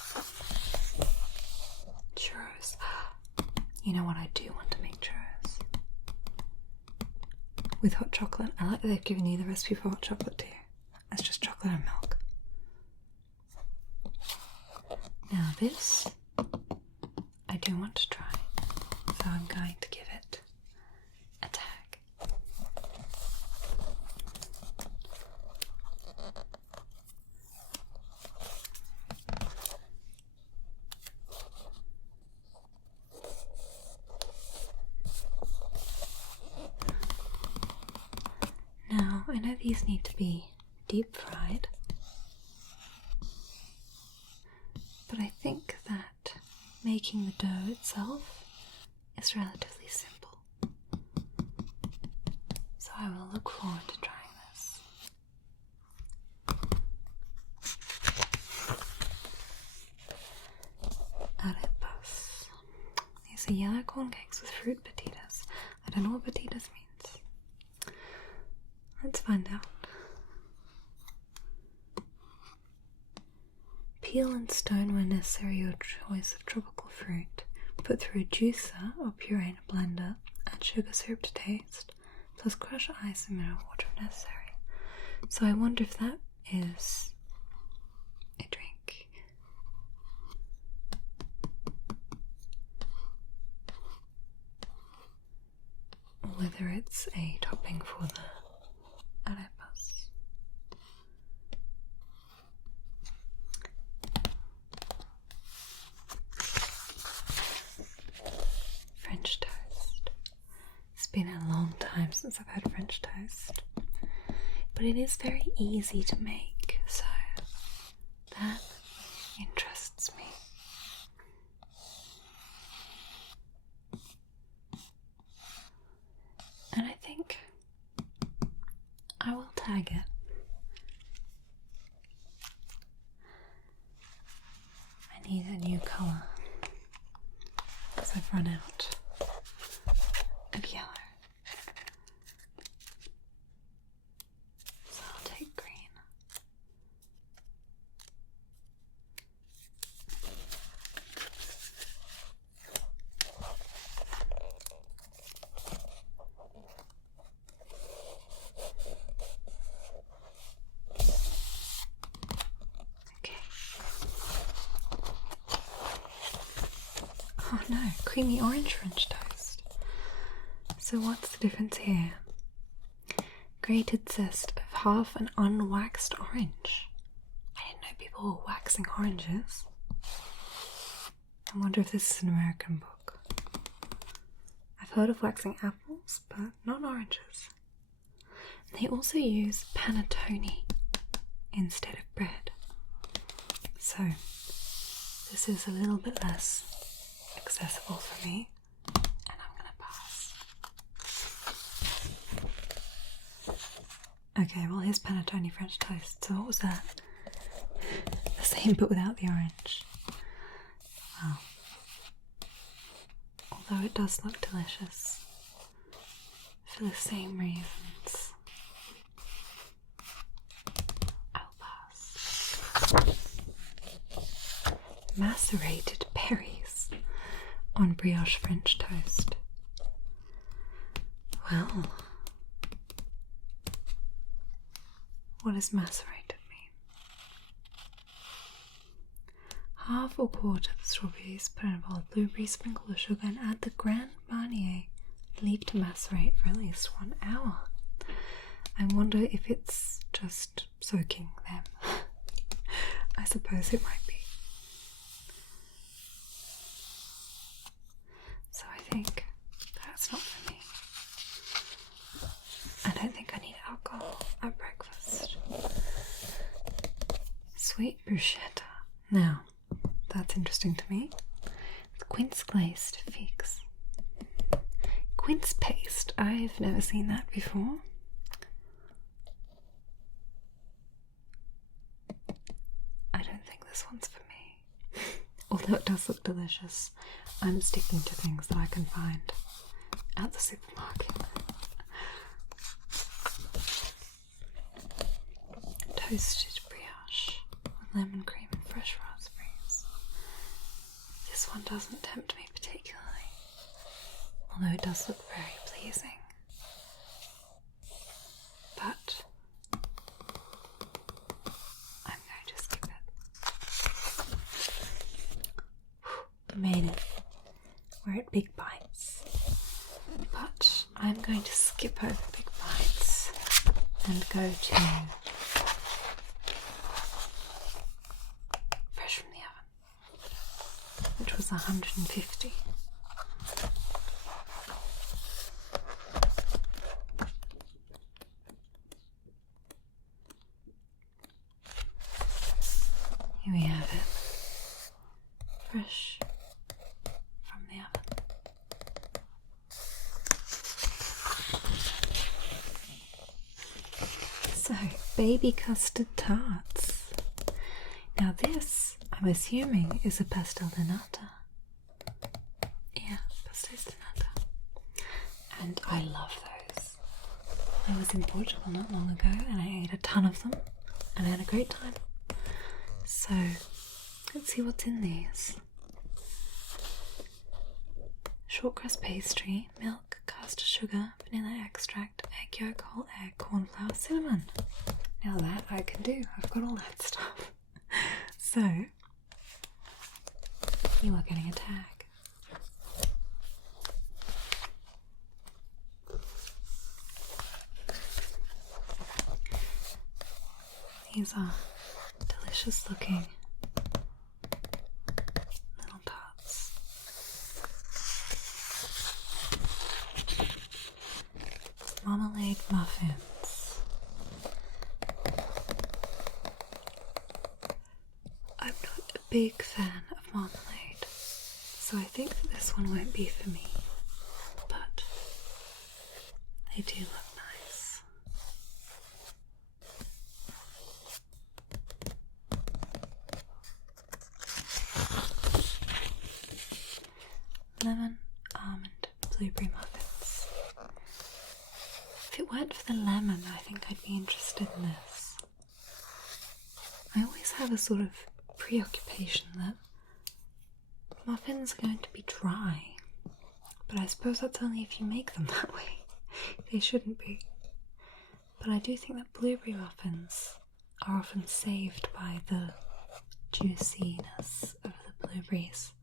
Churros. You know what, I do want to make churros. With hot chocolate. I like that they've given you the recipe for hot chocolate too. That's just chocolate and milk. Now this, I do want to try. So I'm going to give it a tag. Now, I know these need to be deep fried, but I think that making the dough itself is relatively simple. So I will look forward to trying this. Arepas. These are yellow corn cakes with fruit petitas. I don't know what petitas means. Let's find out. Peel and stone when necessary your choice of tropical fruit. Put through a juicer or puree in a blender. Add sugar syrup to taste, plus crush ice and mineral water if necessary. So I wonder if that is a drink. Or whether it's a topping for the arepas. French toast. It's been a long time since I've had French toast, but it is very easy to make, so that interests me. And I think I will tag it. I need a new colour because I've run out of yellow. So I'll take green. Oh no, creamy orange French toast. So what's the difference here? Grated zest of half an unwaxed orange. I didn't know people were waxing oranges. I wonder if this is an American book. I've heard of waxing apples, but not oranges. They also use panettone instead of bread. So this is a little bit less accessible for me, and I'm gonna pass. Okay, well here's panettone French toast. So what was that? The same but without the orange. Wow. Although it does look delicious for the same reasons, I'll pass. Macerated berries on brioche French toast. Well, what does macerated mean? Half or quarter the strawberries, put in a bowl of blueberries, sprinkle with sugar, and add the Grand Marnier. Leave to macerate for at least 1 hour. I wonder if it's just soaking them. I suppose it might be. So I think that's not for me. I don't think I need alcohol at breakfast. Sweet bruschetta. Now, that's interesting to me. Quince glazed figs. Quince paste. I've never seen that before. I don't think this one's for me. Although it does look delicious, I'm sticking to things that I can find at the supermarket. Toasted brioche with lemon cream and fresh raspberries. This one doesn't tempt me particularly, although it does look very pleasing. But I'm going to skip it. Made it. We're at big bites. But I'm going to skip over big bites and go to fresh from the oven, which was 150. Here we have it, fresh from the oven. So, baby custard tarts. Now this, I'm assuming, is a pastel de nata. Yeah, pastel de nata. And I love those. I was in Portugal not long ago and I ate a ton of them and I had a great time. So, let's see what's in these. Short crust pastry, milk, caster sugar, vanilla extract, egg yolk, whole egg, corn flour, cinnamon. Now that I can do. I've got all that stuff. So, you are getting a tag. These are delicious looking little tarts. Marmalade muffins. I'm not a big fan of marmalade, so I think that this one won't be for me, but they do look nice. Lemon, almond, blueberry muffins. If it weren't for the lemon, I think I'd be interested in this. I always have a sort of preoccupation that muffins are going to be dry, but I suppose that's only if you make them that way. They shouldn't be. But I do think that blueberry muffins are often saved by the juiciness of the blueberries,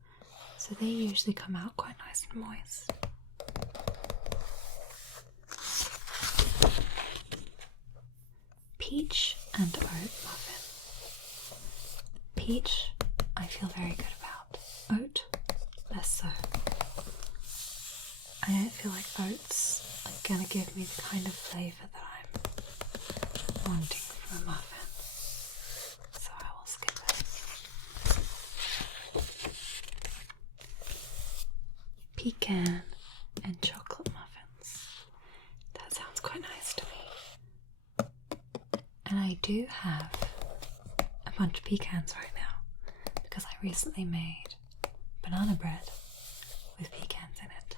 so they usually come out quite nice and moist. Peach and oat muffin. Peach, I feel very good about. Oat, less so. I don't feel like oats are gonna give me the kind of flavour that I'm wanting from a muffin, so I will skip this. Pecan and chocolate muffins. That sounds quite nice to me. And I do have a bunch of pecans right now because I recently made banana bread with pecans in it.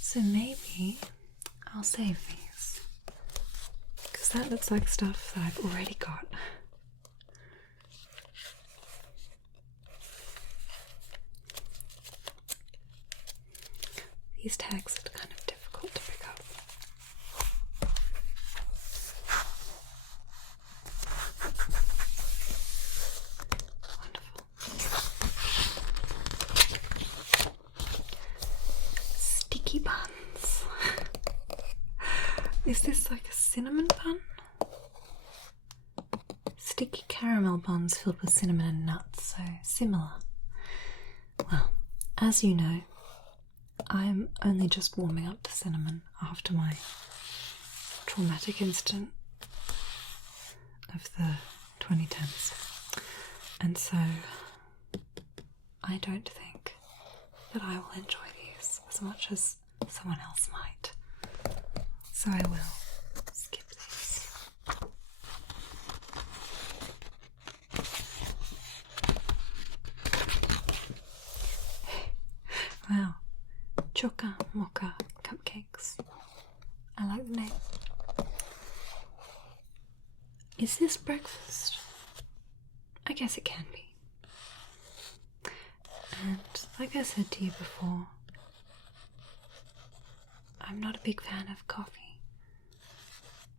So maybe I'll save these because that looks like stuff that I've already got. These tags are kind of difficult to pick up. Sticky buns. Is this like a cinnamon bun? Sticky caramel buns filled with cinnamon and nuts, so similar. Well, as you know, I'm only just warming up to cinnamon after my traumatic incident of the 2010s. And so I don't think that I will enjoy these as much as someone else might. So I will skip this. Wow. Choca Mocha Cupcakes. I like the name. Is this breakfast? I guess it can be. And like I said to you before, I'm not a big fan of coffee.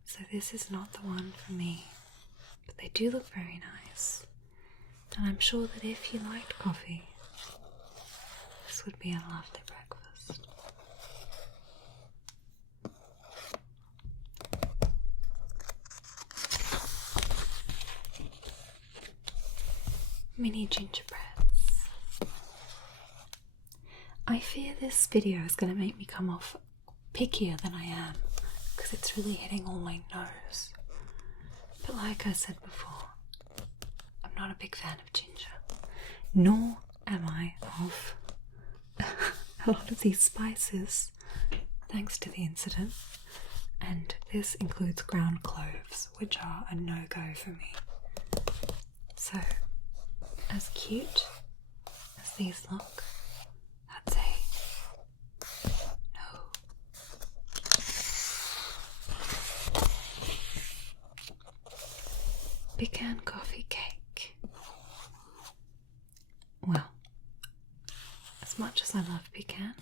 So this is not the one for me. But they do look very nice. And I'm sure that if you liked coffee, this would be a lovely breakfast. Mini gingerbreads. I fear this video is going to make me come off pickier than I am because it's really hitting all my nose. But like I said before, I'm not a big fan of ginger, nor am I of a lot of these spices, thanks to the incident. And this includes ground cloves, which are a no-go for me. So, as cute as these look, that's a no. Pecan coffee cake. Well, as much as I love pecan,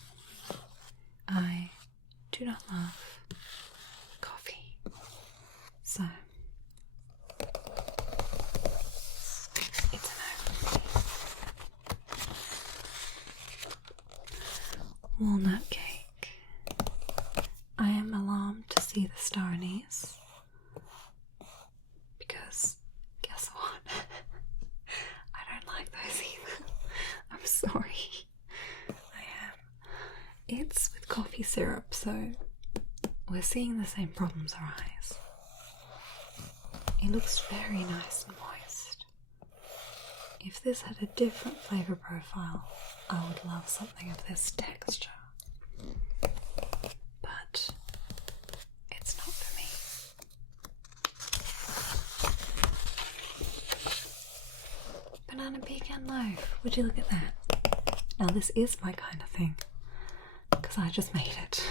I do not love coffee. So it's a no. Walnut cake. I am alarmed to see the star anise because guess what? I don't like those either. I'm sorry. I am. It's with coffee syrup, so we're seeing the same problems arise. It looks very nice and moist. If this had a different flavour profile, I would love something of this texture. But it's not for me. Banana pecan loaf. Would you look at that? Now this is my kind of thing, because I just made it.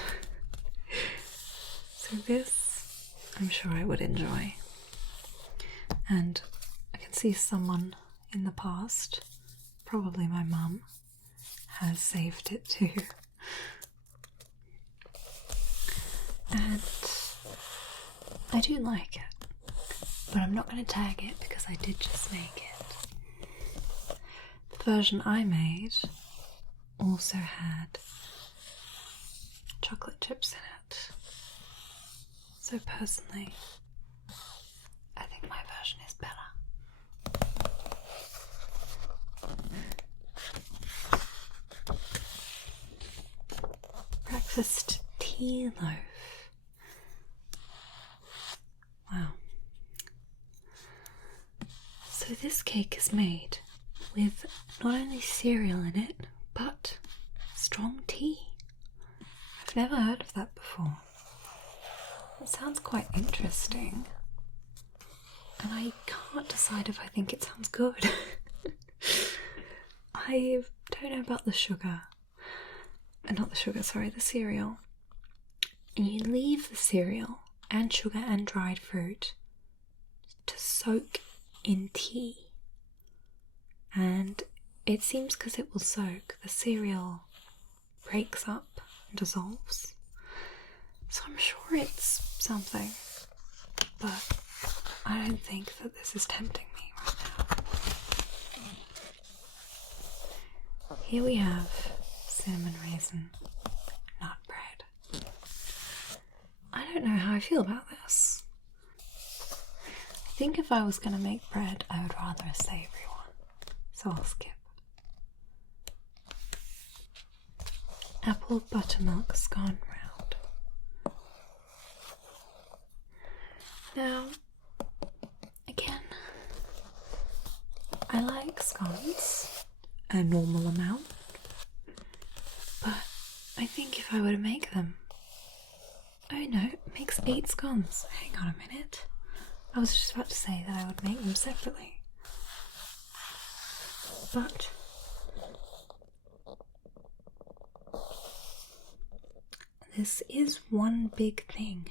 So this, I'm sure I would enjoy. And I can see someone in the past, probably my mum, has saved it too. And I do like it, but I'm not going to tag it because I did just make it. The version I made also had chocolate chips in it. So personally, I think my version is better. Breakfast tea loaf. So this cake is made with not only cereal in it, but strong tea. I've never heard of that before. It sounds quite interesting. And I can't decide if I think it sounds good. I don't know about the sugar. The cereal. And you leave the cereal and sugar and dried fruit to soak in tea. And it seems because it will soak, the cereal breaks up and dissolves. So I'm sure it's something. But I don't think that this is tempting me right now. Here we have cinnamon raisin nut bread. I don't know how I feel about this. I think if I was going to make bread, I would rather a savoury one. So I'll skip. Apple buttermilk scone round. Now, again, I like scones a normal amount, but I think if I were to make them, oh no, it makes 8 scones. Hang on a minute. I was just about to say that I would make them separately, but this is one big thing.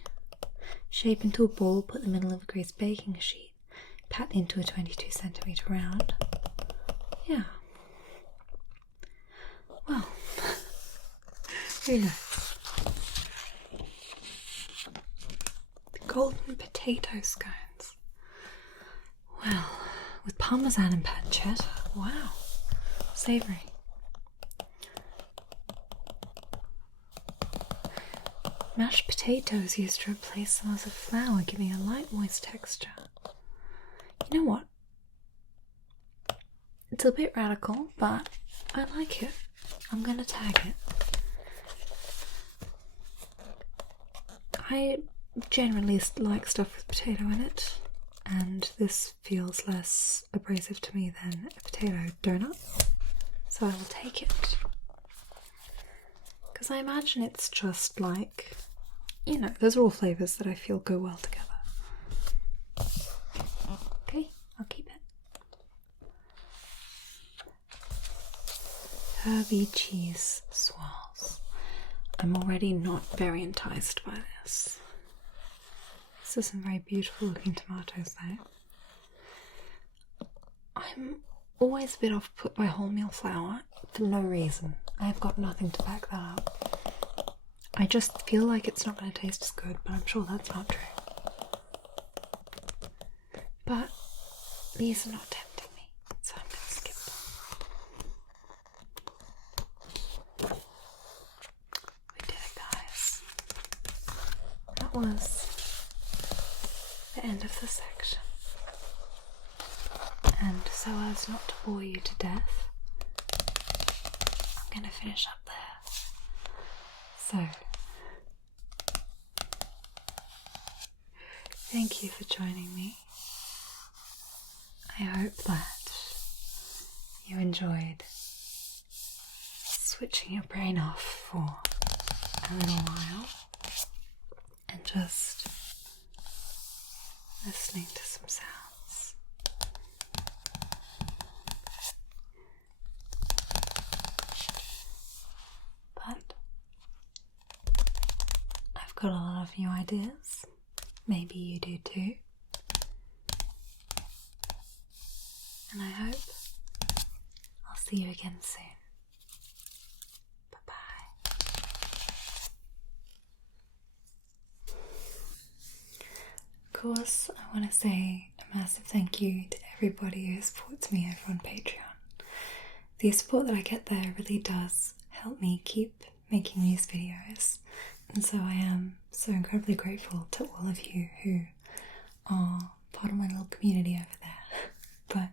Shape into a ball, put the middle of a greased baking sheet, pat into a 22cm round. Yeah. Well, who knows? The golden potato scones. Well, with parmesan and pancetta. Wow. Savoury. Mashed potatoes used to replace some of the flour, giving a light, moist texture. You know what? It's a bit radical, but I like it. I'm gonna tag it. I generally like stuff with potato in it, and this feels less abrasive to me than a potato donut, so I will take it. Because I imagine it's just like, you know, those are all flavours that I feel go well together. Okay, I'll keep it. Herby cheese swirls. I'm already not very enticed by this. This is some very beautiful looking tomatoes though. I'm always a bit off put by wholemeal flour for no reason. I've got nothing to back that up. I just feel like it's not going to taste as good, but I'm sure that's not true. But these are not tempting me, so I'm going to skip them. We did it, guys. That was the end of the section. And so as not to bore you to death, I'm going to finish up there. So, thank you for joining me. I hope that you enjoyed switching your brain off for a little while and just listening to some sounds. But I've got a lot of new ideas. Maybe you do too. And I hope I'll see you again soon. Bye-bye. Of course, I want to say a massive thank you to everybody who supports me over on Patreon. The support that I get there really does help me keep making these videos, and so I am so incredibly grateful to all of you who are part of my little community over there. But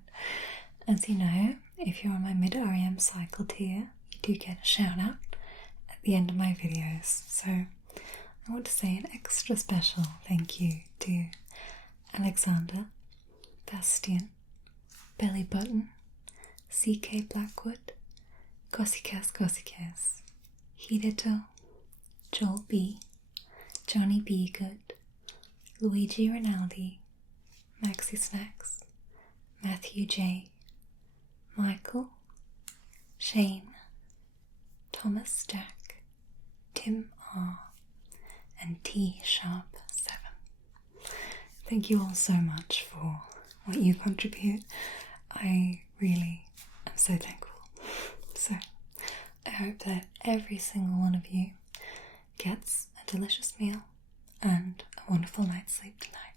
as you know, if you're on my mid-REM cycle tier, you do get a shout out at the end of my videos. So I want to say an extra special thank you to Alexander, Bastian, Belly Button, CK Blackwood, Gossicas, Hidito, Joel B, Johnny B. Good, Luigi Rinaldi, Maxi Snacks, Matthew J, Michael, Shane, Thomas Jack, Tim R, and T Sharp 7. Thank you all so much for what you contribute. I really am so thankful. So, I hope that every single one of you gets a delicious meal and a wonderful night's sleep tonight.